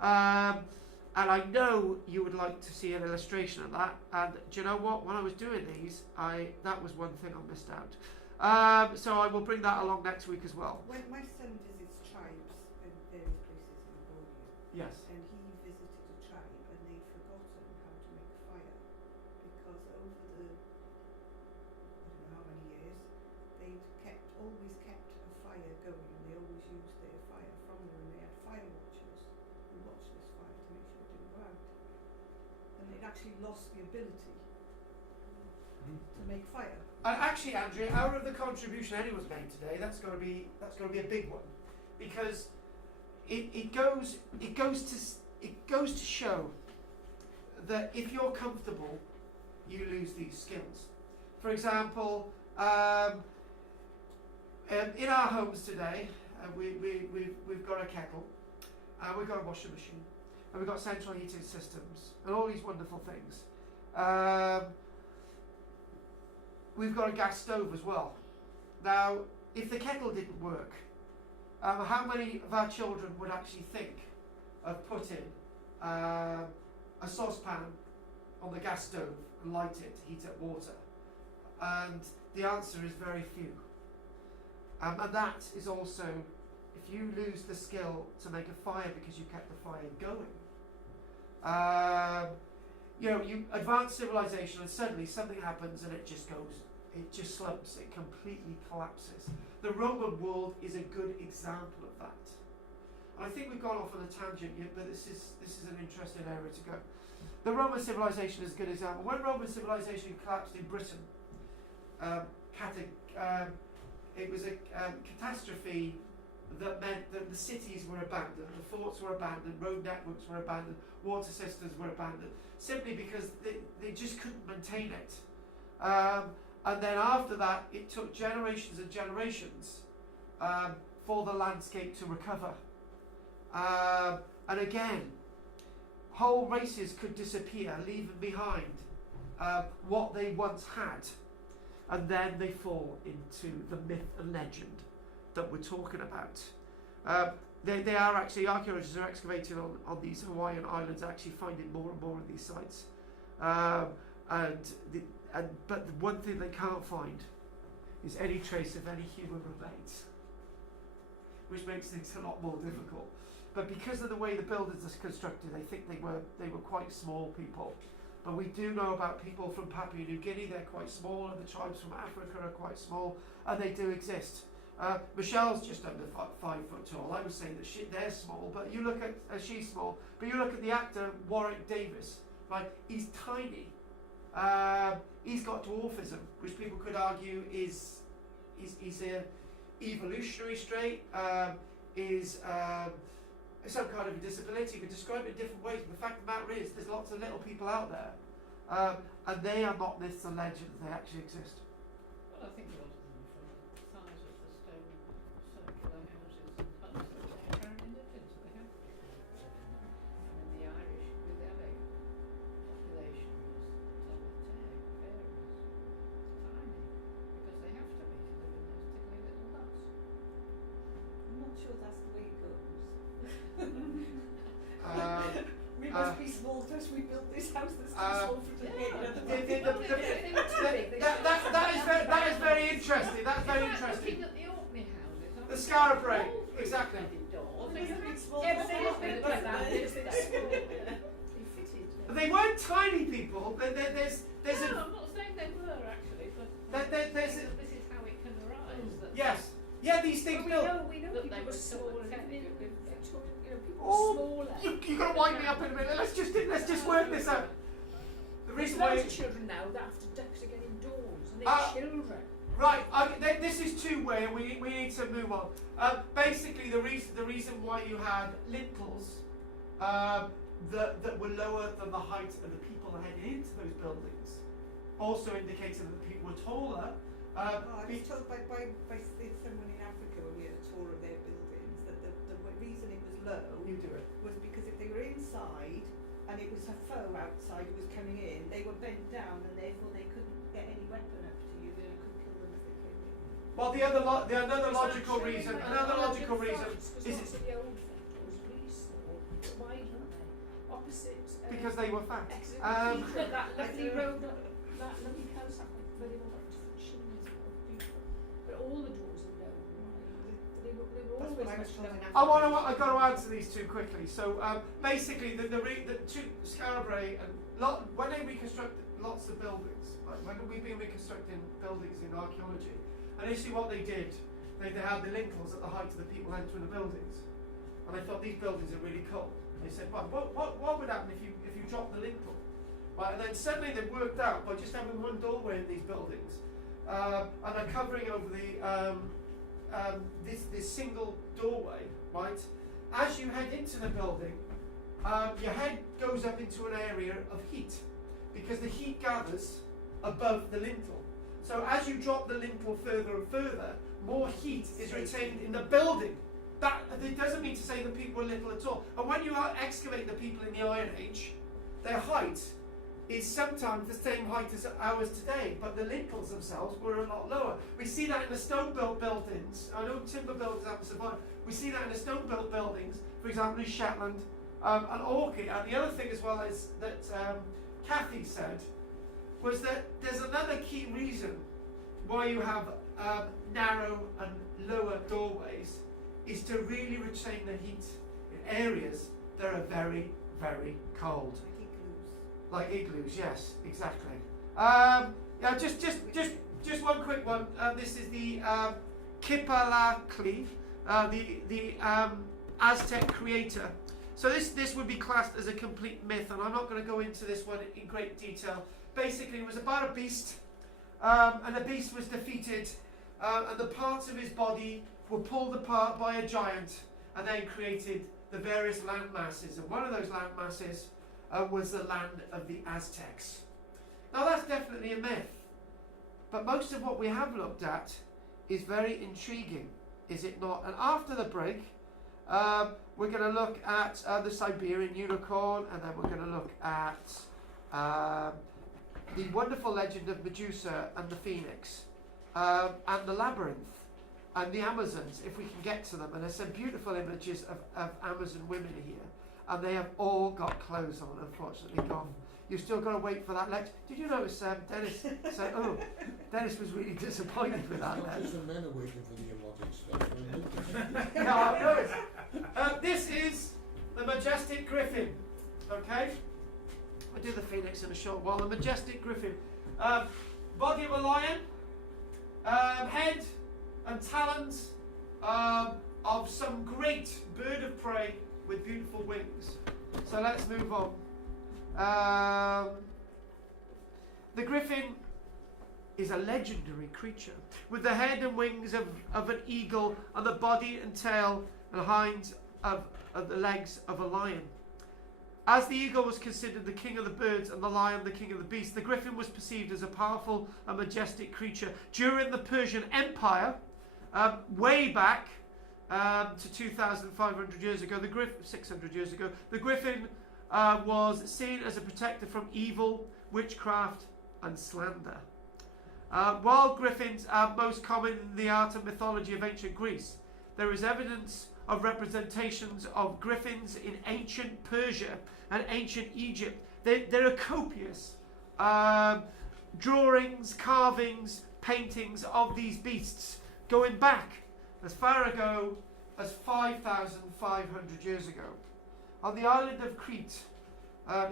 And I know you would like to see an illustration of that. And do you know what? When I was doing these, that was one thing I missed out. So I will bring that along next week as well. When my son visits tribes in various places in Mongolia, Yes. and he visited a tribe and they'd forgotten how to make fire because over the, I don't know how many years, they'd always kept a fire going, and they always used their fire from there, and they had fire watchers who watched this fire to make sure it didn't go out. And they'd actually lost the ability to make fire. Actually, Andrea, out of the contribution anyone's made today, that's going to be a big one, because it goes to show that if you're comfortable, you lose these skills. For example, in our homes today, we've got a kettle, we've got a washing machine, and we've got central heating systems, and all these wonderful things. We've got a gas stove as well. Now, if the kettle didn't work, how many of our children would actually think of putting a saucepan on the gas stove and light it to heat up water? And the answer is very few. And that is also, if you lose the skill to make a fire because you kept the fire going, you advance civilization and suddenly something happens and it just slumps, it completely collapses. The Roman world is a good example of that. And I think we've gone off on a tangent yet, but this is an interesting area to go. The Roman civilization is a good example. When Roman civilization collapsed in Britain, it was a catastrophe that meant that the cities were abandoned, the forts were abandoned, road networks were abandoned, water systems were abandoned, simply because they just couldn't maintain it. and then after that, it took generations and generations for the landscape to recover. And again, whole races could disappear, leaving behind what they once had, and then they fall into the myth and legend that we're talking about. They are actually, archaeologists are excavating on these Hawaiian islands, actually finding more and more of these sites. But the one thing they can't find is any trace of any human remains, which makes things a lot more difficult. But because of the way the buildings are constructed, I think they were quite small people. But we do know about people from Papua New Guinea. They're quite small, and the tribes from Africa are quite small, and they do exist. Michelle's just under 5 foot tall. I would say that they're small, but you look at she's small. But you look at the actor Warwick Davis, right? He's tiny. He's got dwarfism, which people could argue is a evolutionary trait, is some kind of a disability. You could describe it in different ways, but the fact of the matter is there's lots of little people out there, and they are not myths and legends, they actually exist. Well, I think a lot of them, from the size of the stone circular houses and huts, they're apparently lived in, so they have to be. I mean, the Irish, with their population, was tiny, because they have to be to live in those tickly little huts. I'm not sure that's the way it goes. We Uh, must be small because we built this house that's too small for the big. That is very interesting. That's very interesting. Looking at the Orkney houses, The Scarabray, exactly. They weren't tiny people. There's no, a I'm not saying they were actually, but there's a, this is how it can arise. That yes, yeah, these things built. We know That people they were were still smaller. attending. People Oh, were smaller. you got to wind me up in a minute. Let's just work this out. The There's reason loads why. of children now that have to duck to get indoors, and they're Ah. children. Right, this is two-way, and we need to move on. Basically, the reason why you had lintels that were lower than the height of the people heading into those buildings also indicated that the people were taller. I was told by someone in Africa when we had a tour of their buildings that the reason it was low You do it. was because if they were inside and it was a foe outside who was coming in, they were bent down and therefore they couldn't get any weapon up to you. They couldn't kill them as they came in. Well, another logical reason is Because lots of the old photos we saw, why weren't they? Opposite. because they were fat. That lovely road, that lovely Kazakhstan, where they were like different chimneys of people, but all the doors are known. They were That's always what I was much told in lower. I've got to answer these two quickly. So basically, the two Scarabray and when they reconstructed lots of buildings, like when we've been reconstructing buildings in archaeology, initially what they did, they had the lintels at the height of the people entering the buildings, and they thought these buildings are really cool. And they said, well, what would happen if you drop the lintel? Right, and then suddenly they worked out by just having one doorway in these buildings, and they're covering over this single doorway, right? As you head into the building, your head goes up into an area of heat because the heat gathers above the lintel. So as you drop the lintel further and further, more heat is retained in the building. That it doesn't mean to say that people were little at all. And when you excavate the people in the Iron Age, their height is sometimes the same height as ours today, but the lintels themselves were a lot lower. We see that in the stone-built buildings. I know timber buildings haven't survived. We see that in the stone-built buildings, for example, in Shetland and Orkney. And the other thing as well is that Kathy said was that there's another key reason why you have narrow and lower doorways is to really retain the heat in areas that are very, very cold. Like igloos, yes, exactly. Yeah, just one quick one. This is the Kipalakli, the Aztec creator. So this would be classed as a complete myth, and I'm not going to go into this one in great detail. Basically, it was about a beast, and the beast was defeated, and the parts of his body were pulled apart by a giant, and then created the various land masses. And one of those land masses was the land of the Aztecs. Now that's definitely a myth. but most of what we have looked at is very intriguing, is it not? And after the break, we're going to look at the Siberian unicorn, and then we're going to look at the wonderful legend of Medusa and the Phoenix, and the labyrinth, and the Amazons, if we can get to them. And there's some beautiful images of Amazon women here, and they have all got clothes on, unfortunately gone. You've still got to wait for that lecture. Did you notice Dennis said, oh, Dennis was really disappointed with that Not lecture. just the men are waiting for the erotic stuff. No, I noticed. This is the majestic griffin, okay? I'll do the phoenix in a short while. The majestic griffin. Body of a lion, head and talons of some great bird of prey with beautiful wings. So let's move on. The griffin is a legendary creature with the head and wings of an eagle and the body and tail and hinds of the legs of a lion. As the eagle was considered the king of the birds and the lion the king of the beasts, the griffin was perceived as a powerful and majestic creature. During the Persian Empire, way back to 2,500 years ago, 600 years ago, the griffin was seen as a protector from evil, witchcraft and slander. While griffins are most common in the art and mythology of ancient Greece, there is evidence of representations of griffins in ancient Persia and ancient Egypt. There are copious drawings, carvings, paintings of these beasts going back as far ago as 5,500 years ago. On the island of Crete, of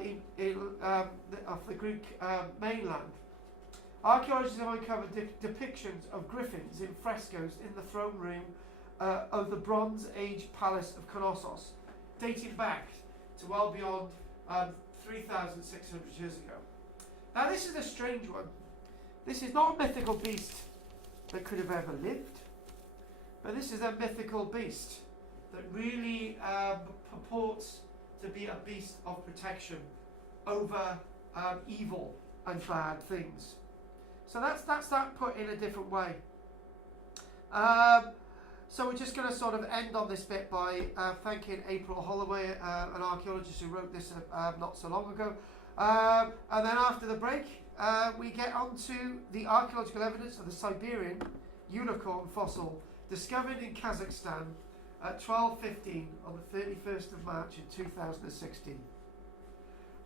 the Greek mainland, archaeologists have uncovered depictions of griffins in frescoes in the throne room of the Bronze Age Palace of Knossos, dating back to well beyond 3,600 years ago. Now this is a strange one. This is not a mythical beast that could have ever lived, but this is a mythical beast that really purports to be a beast of protection over evil and bad things. So that's that put in a different way. So we're just going to sort of end on this bit by thanking April Holloway, an archaeologist who wrote this not so long ago. And then after the break, we get on to the archaeological evidence of the Siberian unicorn fossil discovered in Kazakhstan at 12:15 on the 31st of March in 2016.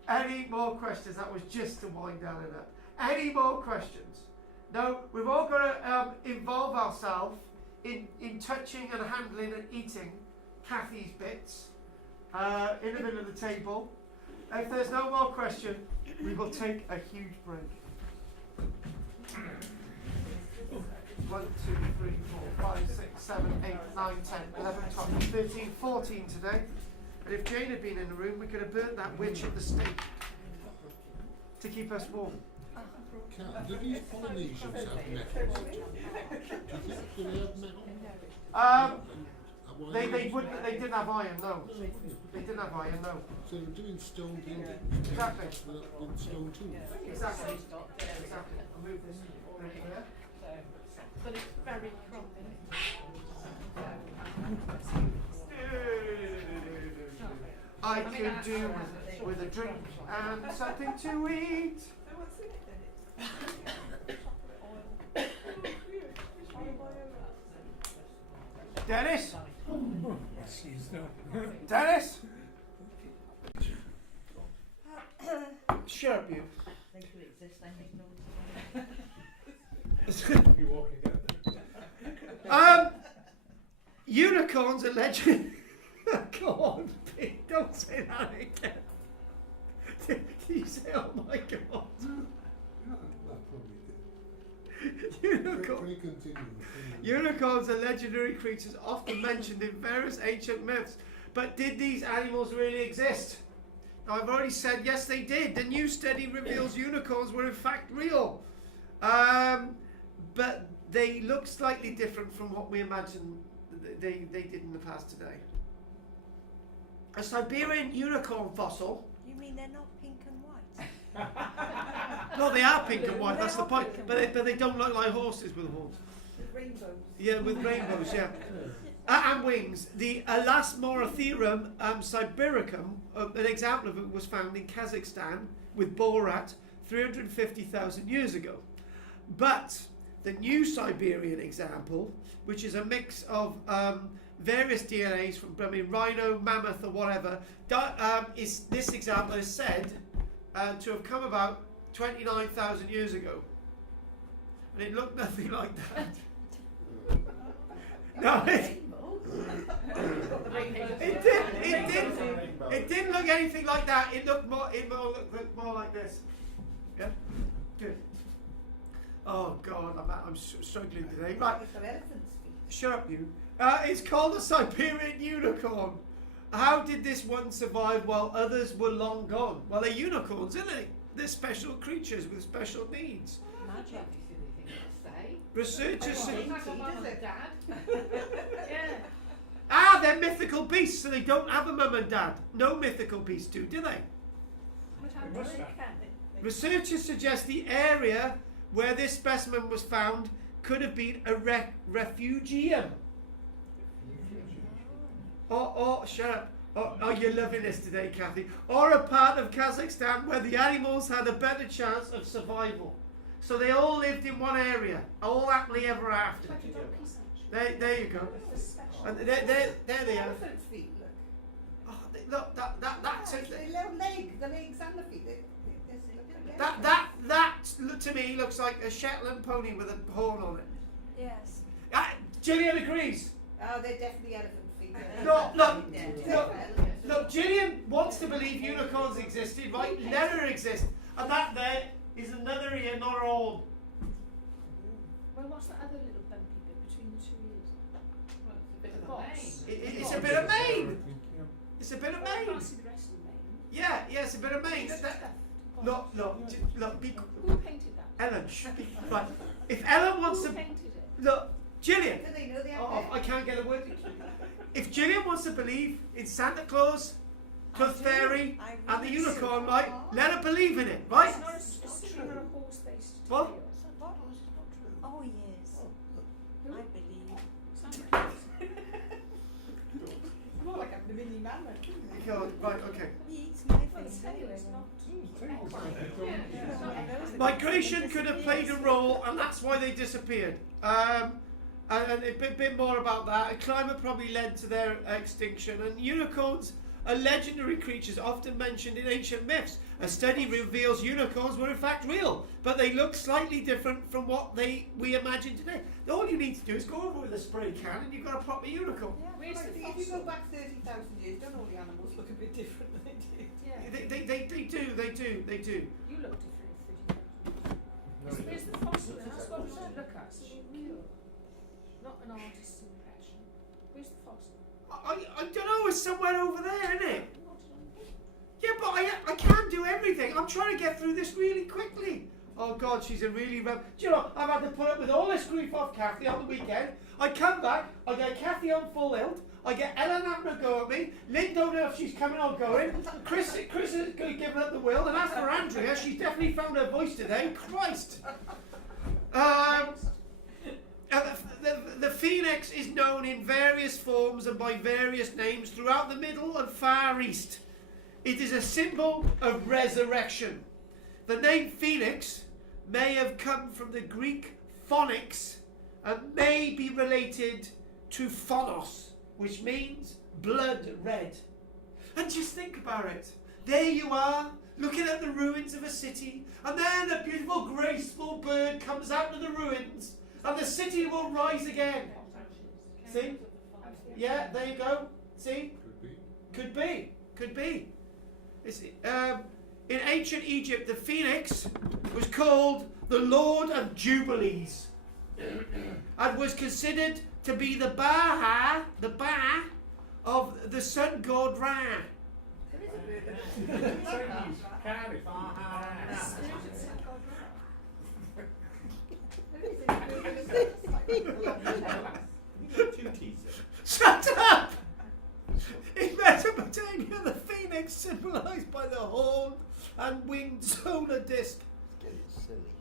Any more questions? That was just to wind down in that. Any more questions? No, we've all got to involve ourselves in touching and handling and eating Kathy's bits in the middle of the table. If there's no more question, we will take a huge break. 1, 2, 3, 4, 5, 6, 7, 8, 9, 10, 11, 12, 13, 14 today. And if Jane had been in the room, we could have burnt that witch at the stake to keep us warm. Kat, do these Polynesians have metals? Do they have metal? They didn't have iron, no. They didn't have iron, no. So they were doing stone building. Exactly. With stone tools. Exactly. I'll move this over here. But it's very crumbly. I could do with a drink and something to eat. Dennis? Dennis? Shut up, you. You're walking down. Unicorns are legend. Go on, Pete, don't say that again. Did you say, oh my god? Yeah, well, probably did. Unicorn. Can we continue? Unicorns are legendary creatures often mentioned in various ancient myths. But did these animals really exist? Now, I've already said yes, they did. The new study reveals unicorns were in fact real. But they look slightly different from what we imagine they did in the past today. A Siberian unicorn fossil. You mean they're not pink and white? No, they are pink and white. That's the point. But they don't look like horses with horns. With rainbows. Yeah, with rainbows. Yeah. And wings. The Elasmoratherum sibiricum, an example of it was found in Kazakhstan with Borat 350,000 years ago. But the new Siberian example, which is a mix of various DNAs from rhino, mammoth, or whatever, this example is said to have come about 29,000 years ago. And it looked nothing like that. No, it didn't look anything like that. It looked more like this. Yeah? Good. Oh God, I'm struggling today. Right. It's got elephant's feet. Shut up, you. It's called a Siberian unicorn. How did this one survive while others were long gone? Well, they're unicorns, aren't they? They're special creatures with special needs. Magic. Silly thing to say. Researchers say, Like a mum and dad. ah, they're mythical beasts, so they don't have a mum and dad. No mythical beasts do they? But how They do must they have. can? Researchers suggest the area where this specimen was found could have been a refugium. Or shut up. Oh, you're loving this today, Kathy. Or a part of Kazakhstan where the animals had a better chance of survival. So they all lived in one area, all happily ever after. Like a donkey's actually. There you go. It's special. And there they are. Elephant's feet, look. Oh, look, that's it. The little leg, the legs and the feet. There's a little leg. That to me looks like a Shetland pony with a horn on it. Yes. Gillian agrees. Oh, they're definitely elephant feet. Look, Gillian wants to believe unicorns existed, right? Never exist. And that there is another ear, not a horn. Well, what's that other little bumpy bit between the two ears? Well, it's a bit of Box. a mane. It's a bit of mane. It's a bit of Well, I mane. can't see the rest of the mane. Yeah, it's a bit of mane. Just That- stuff. Look, Who painted that? Ellen, right. If Ellen wants Who to, painted it? look, Gillian, Do they know they have I can't get a word. If Gillian wants to believe in Santa Claus, Tooth Fairy, and the unicorn, right, let her believe in it, right? It's not a string or a horse based What? tail. Oh yes, I believe. more like a mini mammoth. Right, okay. He eats my Well, face. tail is not. Migration could have played a role, and that's why they disappeared. And a bit more about that. Climate probably led to their extinction. And unicorns are legendary creatures often mentioned in ancient myths. A study reveals unicorns were in fact real, but they look slightly different from what we imagine today. All you need to do is go over with a spray can, and you've got a proper unicorn. Yeah, Where's I the think if you go fossil? back 30,000 years, don't all the animals look a bit different than they did? Yeah. They do. You look different in 30,000. Where's the fossil? That's what we should look at. Not an artist's impression. Where's the fossil? I don't know. It's somewhere over there, isn't it? Not an Yeah, but I can't do everything. I'm trying to get through this really quickly. Oh God, she's a really Do you know, I've had to put up with all this grief off Kathy on the weekend. I come back, I get Kathy on full ilt, I get Ellen having a go at me, Lynn don't know if she's coming or going, Chris has given up the will, and as for Andrea, she's definitely found her voice today. Christ. The phoenix is known in various forms and by various names throughout the Middle and Far East. It is a symbol of resurrection. The name phoenix may have come from the Greek phonix and may be related to phonos, which means blood red. And just think about it. There you are, looking at the ruins of a city, and then a beautiful, graceful bird comes out of the ruins, and the city will rise again. See? Yeah, there you go. See? Could be. In ancient Egypt, the phoenix was called the Lord of Jubilees and was considered to be the Ba of the sun god Ra. Cardiff. Shut up! In Mesopotamia, the phoenix, symbolised by the horn and winged solar disk. It's getting silly.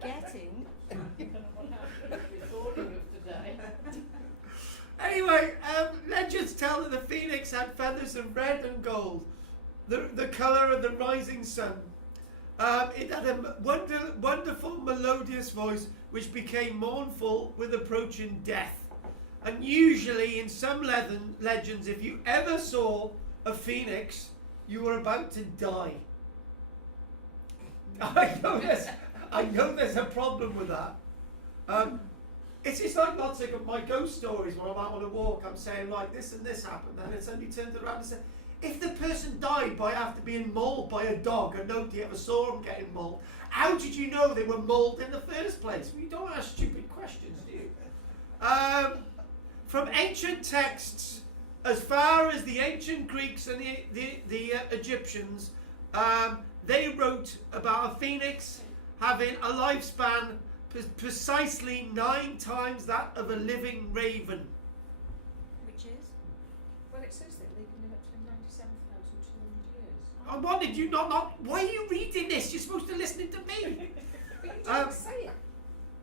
Getting. I don't know what happened to be recording of today. Anyway, legends tell that the phoenix had feathers of red and gold, the colour of the rising sun. It had a wonderful melodious voice which became mournful with approaching death. And usually in some legends, if you ever saw a phoenix, you were about to die. I know there's a problem with that. It's like lots of my ghost stories when I'm out on a walk, I'm saying like this and this happened, and then somebody turns around and says, if the person died by after being mauled by a dog and nobody ever saw them getting mauled, how did you know they were mauled in the first place? Well, you don't ask stupid questions, do you? From ancient texts, as far as the ancient Greeks and the Egyptians, they wrote about a phoenix having a lifespan precisely 9 times that of a living raven. Which is? Well, it says that they can live up to 97,200 years. I wanted you not. Why are you reading this? You're supposed to listen to me. But you didn't say it.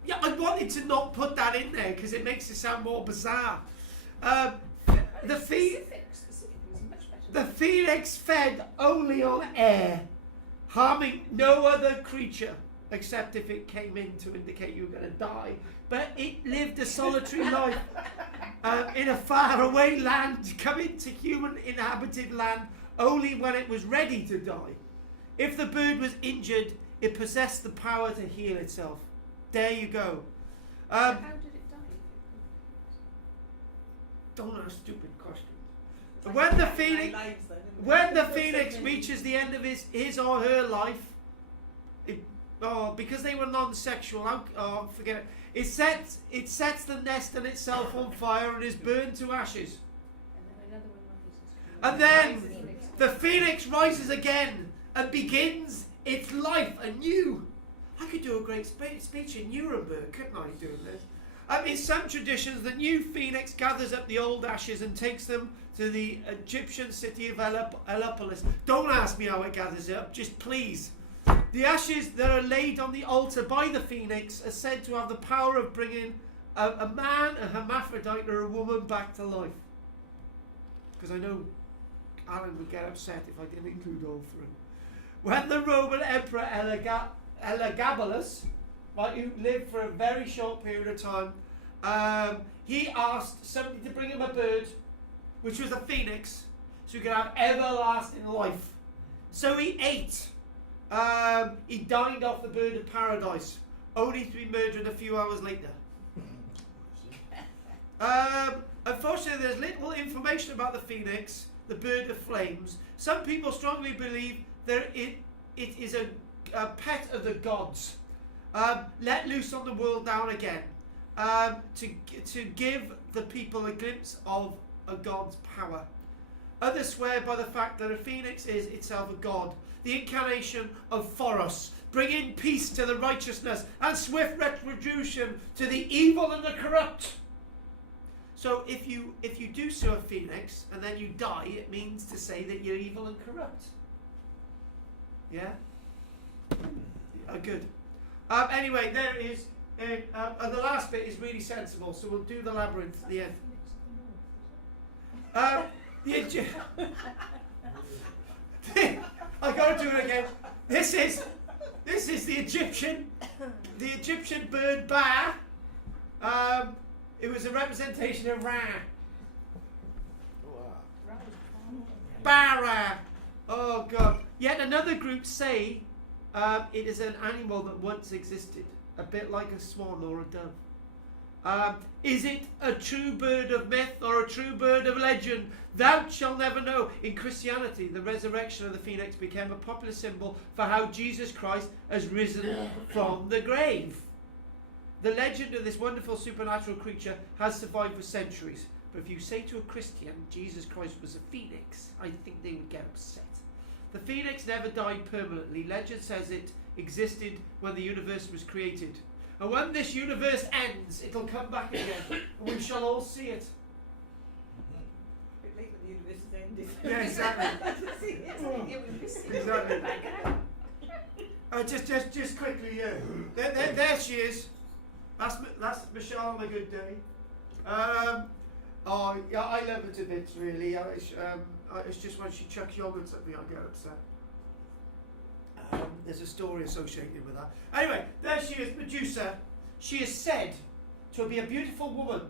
Yeah, I wanted to not put that in there because it makes it sound more bizarre. Specific is much better. The phoenix fed only on air, harming no other creature except if it came in to indicate you were going to die. But it lived a solitary life in a faraway land, coming to human inhabited land only when it was ready to die. If the bird was injured, it possessed the power to heal itself. There you go. How did it die? Don't ask stupid questions. When the phoenix reaches the end of his or her life, because they were non-sexual, forget it. It sets the nest and itself on fire and is burned to ashes. And then the phoenix rises again and begins its life anew. I could do a great speech in Nuremberg, couldn't I, doing this? In some traditions, the new phoenix gathers up the old ashes and takes them to the Egyptian city of Heliopolis. Don't ask me how it gathers it up, just please. The ashes that are laid on the altar by the phoenix are said to have the power of bringing a man, a hermaphrodite, or a woman back to life. Because I know Alan would get upset if I didn't include all 3. When the Roman Emperor Elagabalus, right, who lived for a very short period of time, he asked somebody to bring him a bird, which was a phoenix, so he could have everlasting life. So he ate. He dined off the bird of paradise, only to be murdered a few hours later. Unfortunately, there's little information about the phoenix, the bird of flames. Some people strongly believe that it is a pet of the gods, let loose on the world now and again, to give the people a glimpse of a god's power. Others swear by the fact that a phoenix is itself a god, the incarnation of Phoros, bringing peace to the righteousness and swift retribution to the evil and the corrupt. So if you do see a phoenix and then you die, it means to say that you're evil and corrupt. Yeah? Good. Anyway, there is, and the last bit is really sensible, so we'll do the labyrinth at the end. I gotta do it again. This is the Egyptian bird Ba. It was a representation of Ra. Bara. Oh God. Yet another group say it is an animal that once existed, a bit like a swan or a dove. Is it a true bird of myth or a true bird of legend? Thou shalt never know. In Christianity, the resurrection of the phoenix became a popular symbol for how Jesus Christ has risen from the grave. The legend of this wonderful supernatural creature has survived for centuries. But if you say to a Christian Jesus Christ was a phoenix, I think they would get upset. The phoenix never died permanently. Legend says it existed when the universe was created. And when this universe ends, it'll come back again. And we shall all see it. A bit late when the universe is ending. find it. Yeah, exactly. It was missing. Exactly. Just quickly, yeah. There she is. That's Michelle on a good day. Oh, yeah, I love her to bits, really. It's just when she chucks yogurts at me, I get upset. There's a story associated with that. Anyway, there she is, Medusa. She is said to be a beautiful woman,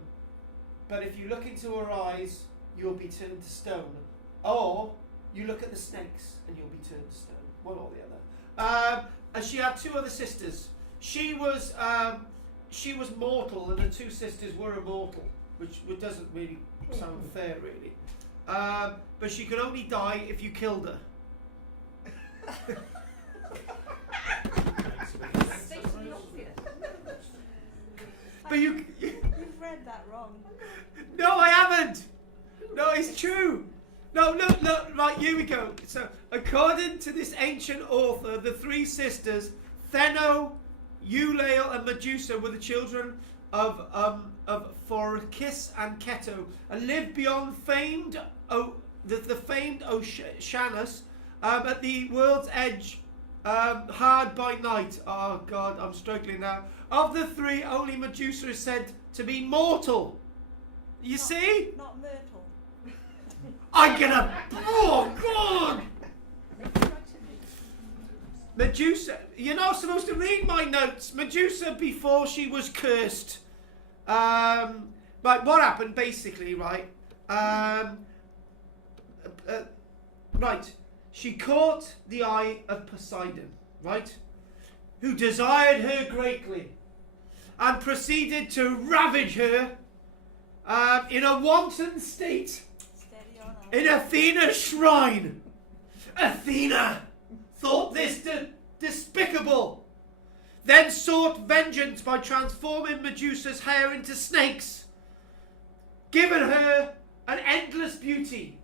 but if you look into her eyes, you'll be turned to stone. Or you look at the snakes and you'll be turned to stone. One or the other. And she had two other sisters. She was mortal, and her two sisters were immortal, which doesn't really sound fair, really. But she could only die if you killed her. But You've read that wrong. No, I haven't. No, it's true. No, look, right, here we go. So, according to this ancient author, the three sisters, Theno, Eulalie, and Medusa, were the children of Phorcys and Keto, and lived beyond the famed Oceanus, at the world's edge, hard by night. Oh God, I'm struggling now. Of the three, only Medusa is said to be mortal. You see? Not myrtle. I'm gonna. Oh God! Medusa. You're not supposed to read my notes. Medusa before she was cursed. Right, what happened basically, right? Right. She caught the eye of Poseidon, right? Who desired her greatly, and proceeded to ravage her in a wanton state Steady on. in Athena's shrine. Athena thought this despicable, then sought vengeance by transforming Medusa's hair into snakes, giving her an endless beauty,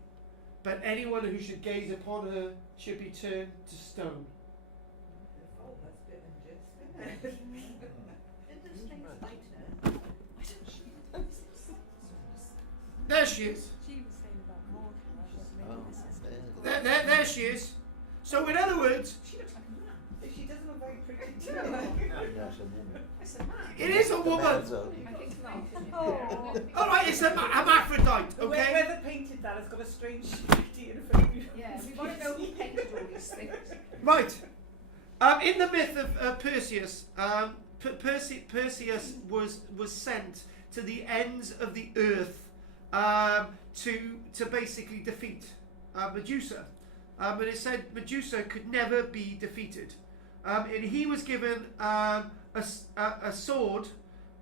but anyone who should gaze upon her should be turned to stone. Oh, that's a bit unjust, isn't it? Did the snakes bite her? There she is. She was saying about mortal. I thought maybe this is There she is. So in other words, She looks like a man. She doesn't look very pretty too. No, it's a woman. It's a man. it is a woman. I think not. Oh. All right, it's a hermaphrodite, okay? Whoever painted that has got a strange idea of it. Yeah, we want to know who painted all these things. Right. In the myth of Perseus, Perseus was sent to the ends of the earth to basically defeat Medusa. And it said Medusa could never be defeated. And he was given a sword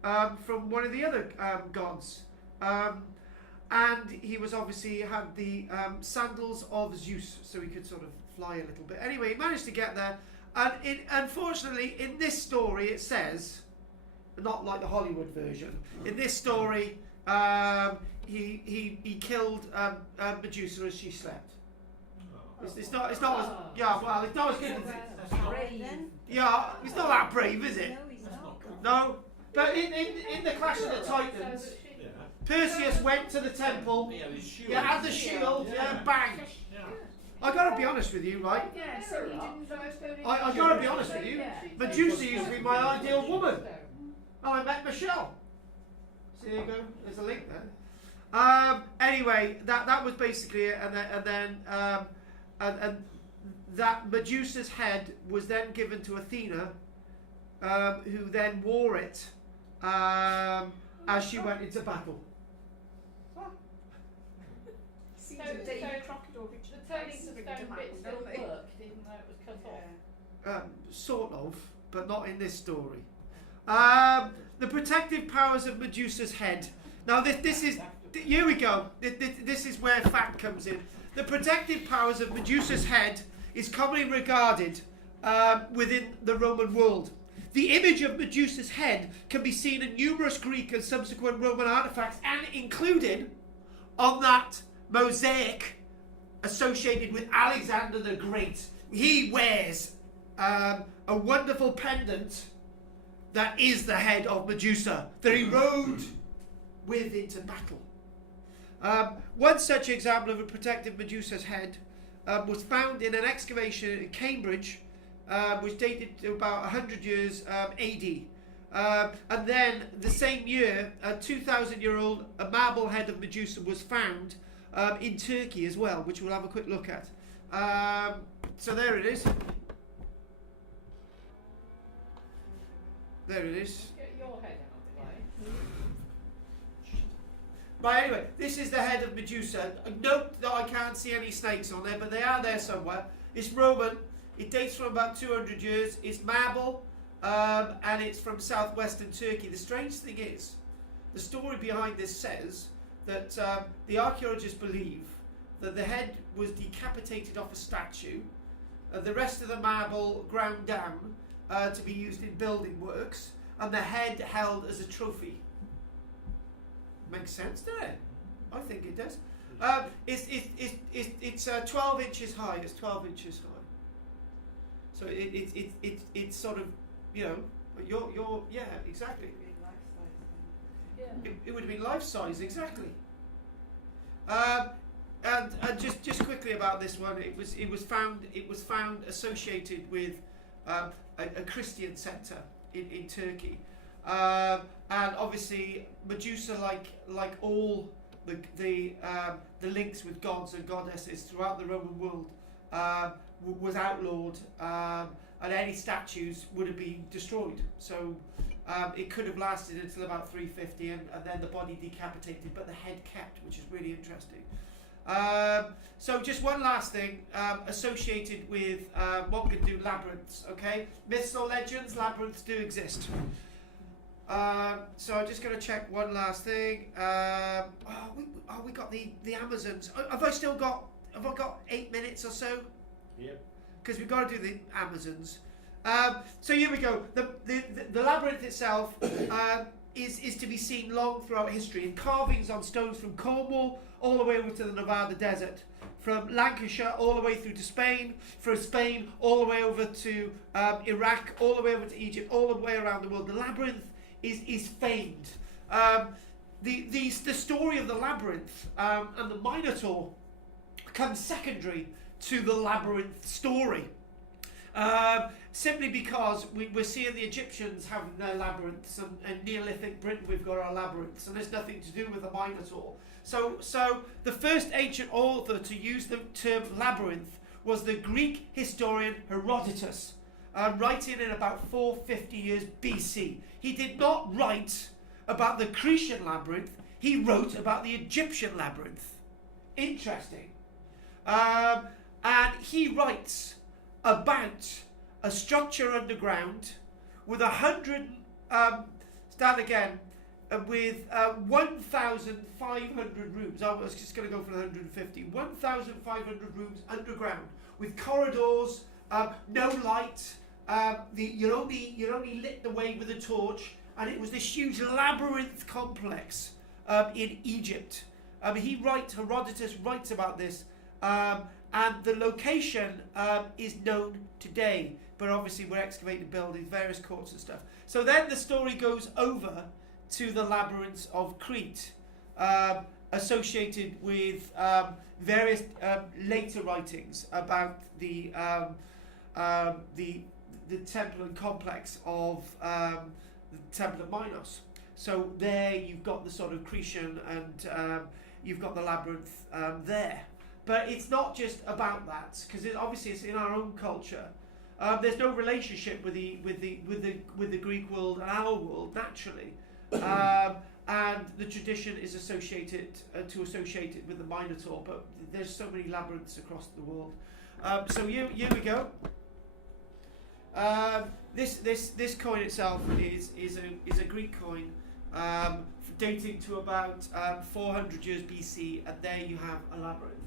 from one of the other gods. And he was obviously had the sandals of Zeus, so he could sort of fly a little bit. Anyway, he managed to get there. And unfortunately, in this story, it says, not like the Hollywood version. In this story, he killed Medusa as she slept. It's not as it's not as good as yeah, it's not that brave, is it? No, he's not. No, but in the Clash of the Titans, Perseus went to the temple, had the shield, bang. I gotta be honest with you, right? Yeah, so he didn't drive stone in I gotta be honest with you. Yeah. Medusa used to be my ideal woman. And I met Michelle. So there you go. There's a link there. Anyway, that was basically it, and then that Medusa's head was then given to Athena, who then wore it as she went into battle. Seems So- a David so Crockett or The Richard turning Price to ring stone to man, bit still don't they? worked, even though it was cut off. Sort of, but not in this story. The protective powers of Medusa's head. Now this is, here we go. This is where fact comes in. The protective powers of Medusa's head is commonly regarded within the Roman world. The image of Medusa's head can be seen in numerous Greek and subsequent Roman artifacts, and included on that mosaic associated with Alexander the Great. He wears a wonderful pendant that is the head of Medusa that he rode with into battle. One such example of a protected Medusa's head was found in an excavation in Cambridge, which dated to about 100 years AD. And then the same year, a 2,000-year-old marble head of Medusa was found in Turkey as well, which we'll have a quick look at. So there it is. There it is. Get your head out, right? But anyway, this is the head of Medusa. Note that I can't see any snakes on there, but they are there somewhere. It's Roman. It dates from about 200 years. It's marble, and it's from southwestern Turkey. The strange thing is, the story behind this says that the archaeologists believe that the head was decapitated off a statue, the rest of the marble ground down to be used in building works, and the head held as a trophy. Makes sense, doesn't it? I think it does. It's 12 inches high. It's 12 inches high. So it's sort of, you know, you're yeah, exactly. Yeah. It would have been life size, exactly. And just quickly about this one, it was found associated with a Christian centre in Turkey. And obviously Medusa, like all the links with gods and goddesses throughout the Roman world, was outlawed, and any statues would have been destroyed. So it could have lasted until about 350, and then the body decapitated, but the head kept, which is really interesting. So just one last thing associated with what we can do, labyrinths. Okay, myths or legends, labyrinths do exist. So I'm just going to check one last thing. We got the Amazons. Have I got 8 minutes or so? Yep. Because we've got to do the Amazons. So here we go. The labyrinth itself is to be seen long throughout history in carvings on stones from Cornwall all the way over to the Nevada desert, from Lancashire all the way through to Spain, from Spain all the way over to Iraq, all the way over to Egypt, all the way around the world. The labyrinth is famed. The story of the labyrinth and the Minotaur comes secondary to the labyrinth story. Simply because we're seeing the Egyptians having their labyrinths, and Neolithic Britain we've got our labyrinths, and there's nothing to do with the Minotaur. So the first ancient author to use the term labyrinth was the Greek historian Herodotus, writing in about 450 years BC. He did not write about the Cretan labyrinth, he wrote about the Egyptian labyrinth. Interesting. And he writes about a structure underground with 1,500 rooms. I was just going to go for 150. 1,500 rooms underground with corridors, no light. You only lit the way with a torch, and it was this huge labyrinth complex in Egypt. Herodotus writes about this, and the location is known today. But obviously we're excavating buildings, various courts and stuff. So then the story goes over to the labyrinths of Crete, associated with various later writings about the temple and complex of the Temple of Minos. So there you've got the sort of Cretan, and you've got the labyrinth there. But it's not just about that, because obviously it's in our own culture. There's no relationship with the Greek world and our world naturally, and the tradition is associated with the Minotaur. But there's so many labyrinths across the world. So here we go. This coin itself is a Greek coin, dating to about 400 years BC, and there you have a labyrinth.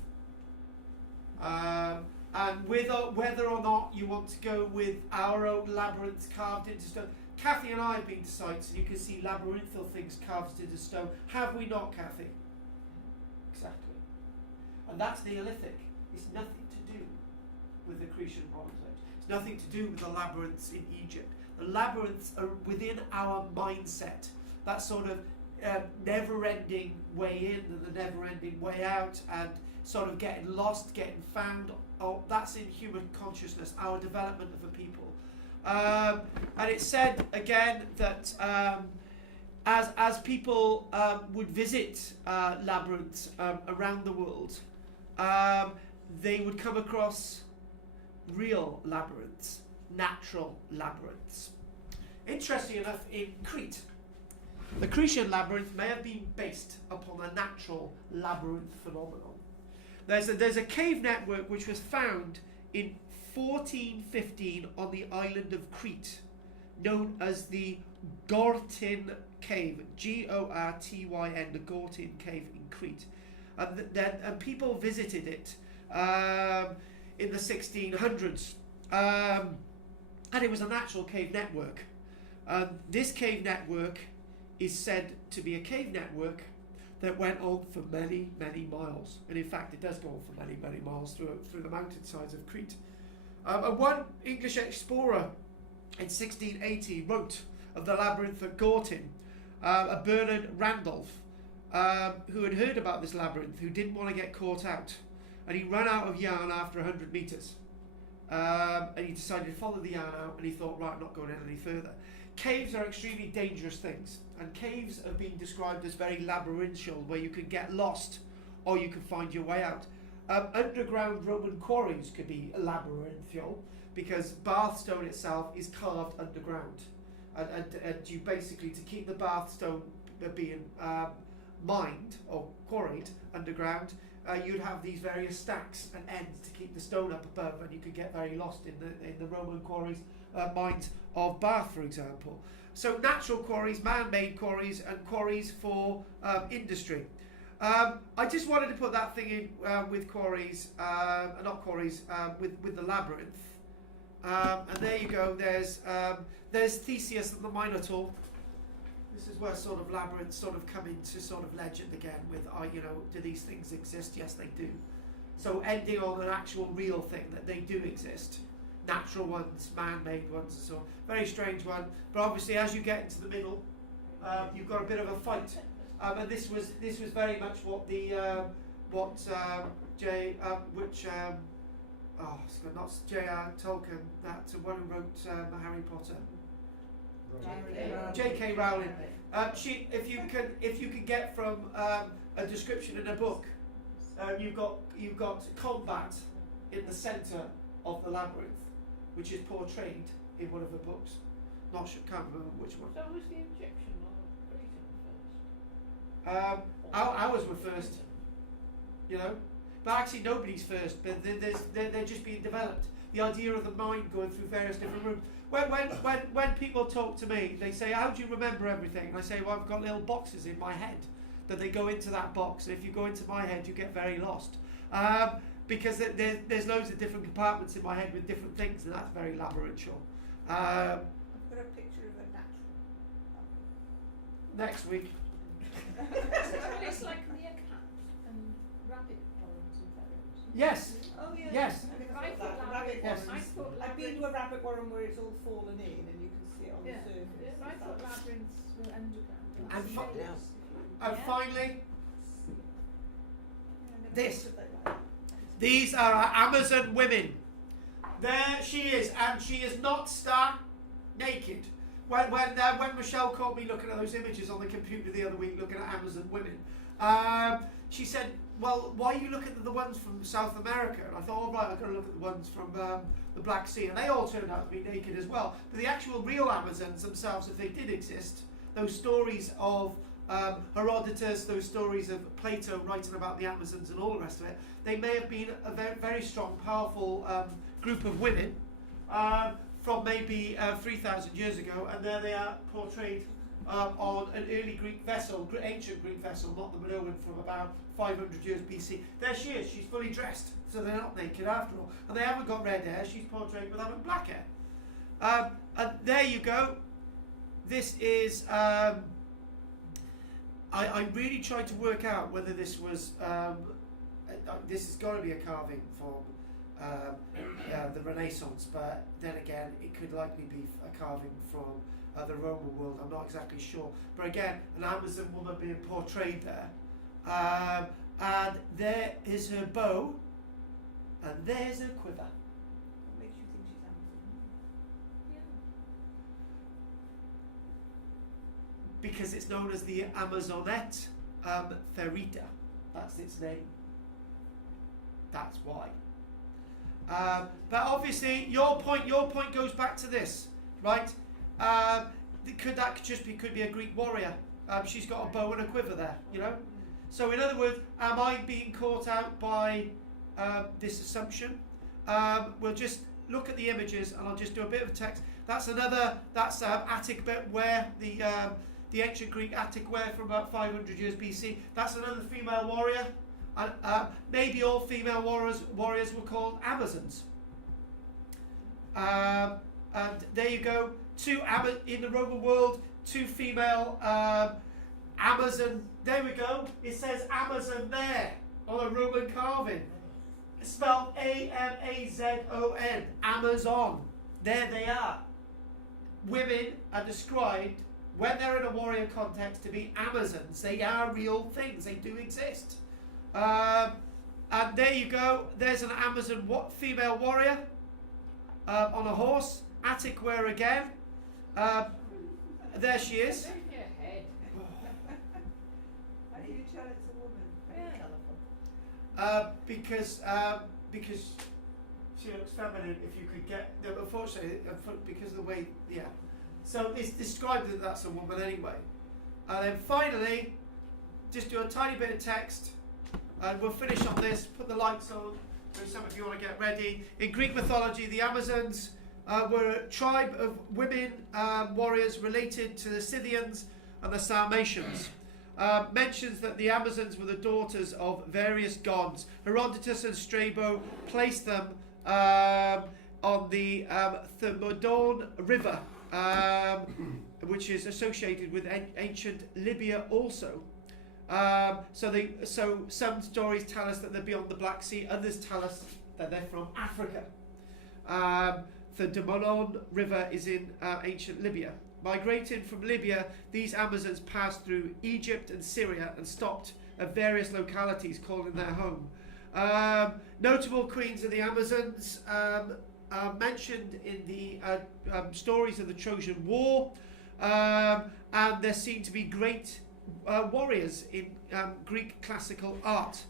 And whether or not you want to go with our own labyrinths carved into stone. Kathy and I have been to sites, and you can see labyrinthal things carved into stone. Have we not, Kathy? Exactly. And that's Neolithic. It's nothing to do with the Cretan Bronze Age. It's nothing to do with the labyrinths in Egypt. The labyrinths are within our mindset. That sort of never-ending way in and the never-ending way out, and sort of getting lost, getting found. Oh, that's in human consciousness, our development of a people. And it said again that as people would visit labyrinths around the world, they would come across real labyrinths, natural labyrinths. Interesting enough, in Crete, the Cretan labyrinth may have been based upon a natural labyrinth phenomenon. There's a cave network which was found in 1415 on the island of Crete, known as the Gortyn Cave, Gortyn, the Gortyn Cave in Crete. And people visited it in the 1600s. And it was a natural cave network. This cave network is said to be a cave network that went on for many, many miles. And in fact, it does go on for many, many miles through the mountainsides of Crete. And one English explorer in 1680 wrote of the labyrinth at Gortyn, a Bernard Randolph, who had heard about this labyrinth, who didn't want to get caught out. And he ran out of yarn after 100 metres. And he decided to follow the yarn out, and he thought, right, I'm not going any further. Caves are extremely dangerous things, and caves have been described as very labyrinthial, where you can get lost or you can find your way out. Underground Roman quarries could be labyrinthial because Bath stone itself is carved underground, and you basically, to keep the Bath stone being mined or quarried underground, you'd have these various stacks and ends to keep the stone up above, and you could get very lost in the Roman quarries, mines of Bath, for example. So natural quarries, man-made quarries, and quarries for industry. I just wanted to put that thing in with quarries, not quarries, with the labyrinth. And there you go. There's Theseus and the Minotaur. This is where sort of labyrinths sort of come into sort of legend again with, do these things exist? Yes, they do. So ending on an actual real thing, that they do exist. Natural ones, man-made ones, and so on. Very strange one. But obviously, as you get into the middle, you've got a bit of a fight. And this was very much what not J.R. Tolkien, that one who wrote Harry Potter. J.K. Rowling. If you can get from a description in a book, you've got combat in the centre of the labyrinth, which is portrayed in one of the books. Can't remember which one. So was the Egyptian or Cretan first? Ours were first, but actually nobody's first. But they're just being developed. The idea of the mind going through various different rooms. When people talk to me, they say, "How do you remember everything?" And I say, "Well, I've got little boxes in my head that they go into that box, and if you go into my head, you get very lost." Because there's loads of different compartments in my head with different things, and that's very labyrinthial. I've got a picture of a natural. Next week. It's like meerkat and rabbit warrens and ferrets. Yes. Oh yeah. Yes. I thought that. Rabbit Yes. warrens. I've been to a rabbit warren where it's all fallen in and you can see it on the surface. I thought labyrinths were underground. And See fi- those. And finally, Yeah, this. never looked at that. These are our Amazon women. There she is, and she is not stark naked. When Michelle caught me looking at those images on the computer the other week, looking at Amazon women, she said, "Well, why are you looking at the ones from South America?" And I thought, "All right, I've got to look at the ones from the Black Sea," and they all turned out to be naked as well. But the actual real Amazons themselves, if they did exist, those stories of Herodotus, those stories of Plato writing about the Amazons and all the rest of it, they may have been a very, very strong, powerful group of women from maybe 3,000 years ago, and there they are portrayed on an early Greek vessel, ancient Greek vessel, not the Minoan from about 500 years BC. There she is, she's fully dressed, so they're not naked after all. And they haven't got red hair, she's portrayed with having black hair. And there you go. This is... I really tried to work out whether this was... this has got to be a carving from the Renaissance, but then again, it could likely be a carving from the Roman world. I'm not exactly sure, but again, an Amazon woman being portrayed there. And there is her bow, and there's her quiver. What makes you think she's Amazon? Because it's known as the Amazonette Ferita. That's its name. That's why. But obviously, your point goes back to this, right? Could be a Greek warrior. She's got a bow and a quiver there, you know. So in other words, am I being caught out by this assumption? We'll just look at the images, and I'll just do a bit of text. That's Attic ware, the ancient Greek Attic ware from about 500 years BC. That's another female warrior. And maybe all female warriors were called Amazons. And there you go. In the Roman world, 2 female Amazon. There we go. It says Amazon there on a Roman carving. It's spelled Amazon. Amazon. There they are. Women are described, when they're in a warrior context, to be Amazons. They are real things. They do exist. And there you go. There's an Amazon female warrior on a horse. Attic wear again. There she is. How do you tell it's a woman? Yeah. Colourful. Because she looks feminine. If you could get, unfortunately, because of the way, yeah. So it's described that that's a woman anyway. And then finally, just do a tiny bit of text. And we'll finish on this, put the lights on, so some of you want to get ready. In Greek mythology, the Amazons were a tribe of women warriors related to the Scythians and the Sarmatians. Mentions that the Amazons were the daughters of various gods. Herodotus and Strabo placed them on the Thermodon River, which is associated with ancient Libya also. So some stories tell us that they're beyond the Black Sea, others tell us that they're from Africa. The Thermodon River is in ancient Libya. Migrating from Libya, these Amazons passed through Egypt and Syria and stopped at various localities calling their home. Notable queens of the Amazons mentioned in the stories of the Trojan War, and there seem to be great warriors in Greek classical art.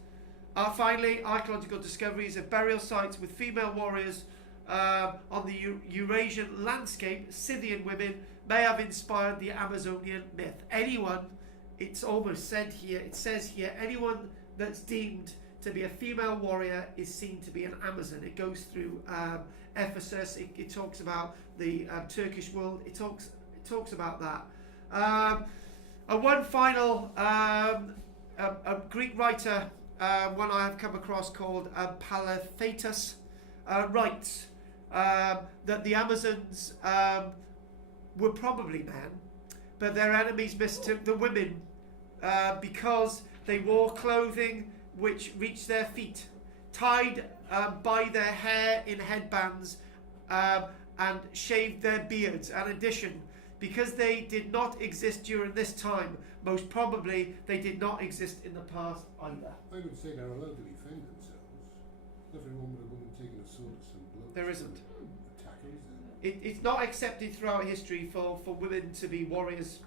Finally, archaeological discoveries of burial sites with female warriors on the Eurasian landscape. Scythian women may have inspired the Amazonian myth. It says here, anyone that's deemed to be a female warrior is seen to be an Amazon. It goes through Ephesus. It talks about the Turkish world. It talks about that. And one final a Greek writer, one I have come across, called Palethatus, writes that the Amazons were probably men, but their enemies mistook the women because they wore clothing which reached their feet, tied by their hair in headbands, and shaved their beards. In addition, because they did not exist during this time, most probably they did not exist in the past either. I would say they're allowed to defend themselves. Nothing wrong with a woman taking a sword to some blows. There isn't. Attackers. It's not accepted throughout history for women to be warriors.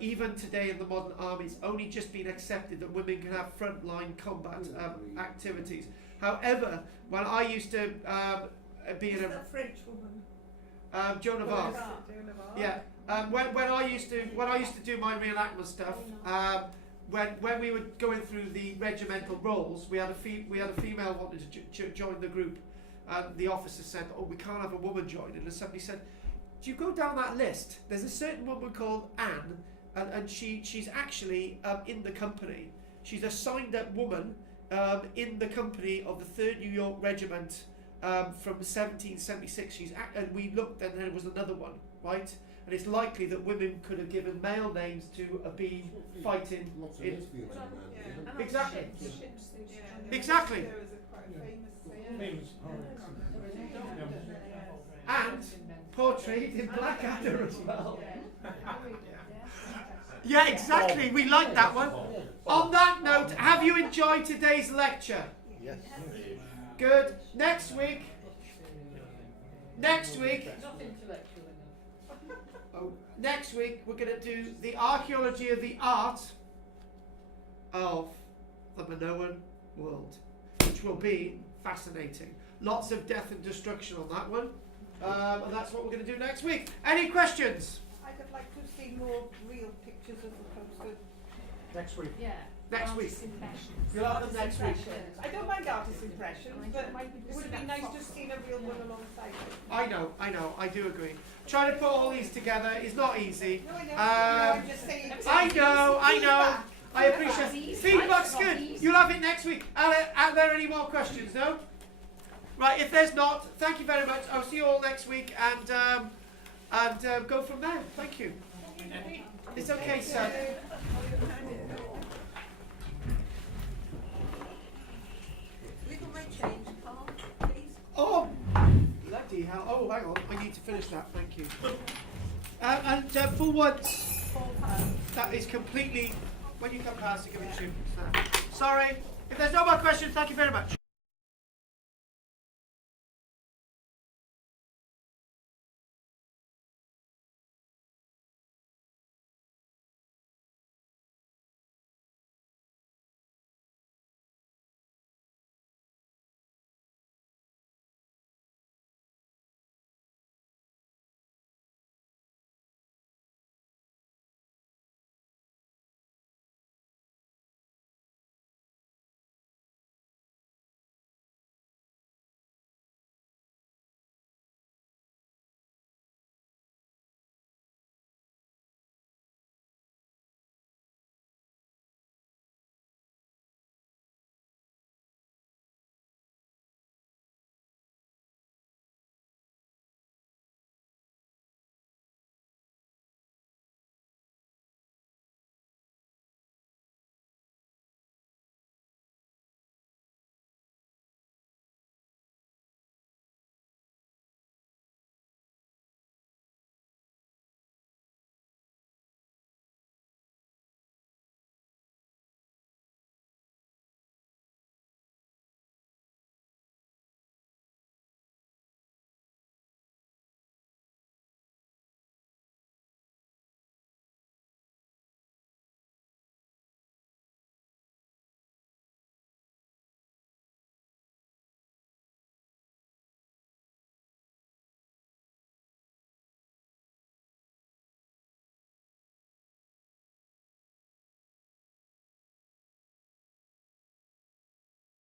Even today in the modern army, it's only just been accepted that women can have frontline combat activities. However, when I used to be in That French woman. Joan of Arc. Yeah. When I used to do my reenactment stuff, when we were going through the regimental roles, we had a female wanted to join the group, and the officer said, "Oh, we can't have a woman joining." And somebody said, "Do you go down that list? There's a certain woman called Anne, and she's actually in the company. She's a signed up woman in the company of the 3rd New York Regiment from 1776. And we looked, and there was another one, right? And it's likely that women could have given male names to have been fighting Lots of in." lesbians in Yeah. man. Exactly. Ships, they used to Yeah. join. Exactly. There was a quite famous saying. Famous. And portrayed in Blackadder as well. Yeah, exactly. We like that one. On that note, have you enjoyed today's lecture? Yes. Good. Next week. Not intellectual enough. Oh, next week we're going to do the archaeology of the art of the Minoan world, which will be fascinating. Lots of death and destruction on that one, and that's what we're going to do next week. Any questions? I'd have liked to have seen more real pictures as opposed to. Next week. Yeah. Next week. Artist impressions. We'll have them next week. I don't mind artist impressions, but it would be nice to have seen a real one alongside it. I know, I do agree. Trying to put all these together is not easy. No, I know. I'm just saying. I know. Feedback. I appreciate it. Feedback's good. You'll have it next week. Are there any more questions? No? Right, if there's not, thank you very much. I'll see you all next week and go from there. Thank you. It's okay, sir. Little my change, Carl, please. Oh, bloody hell. Oh, hang on. I need to finish that. Thank you. And for once, that is completely, when you come past, to give it to you. Sorry. If there's no more questions, thank you very much.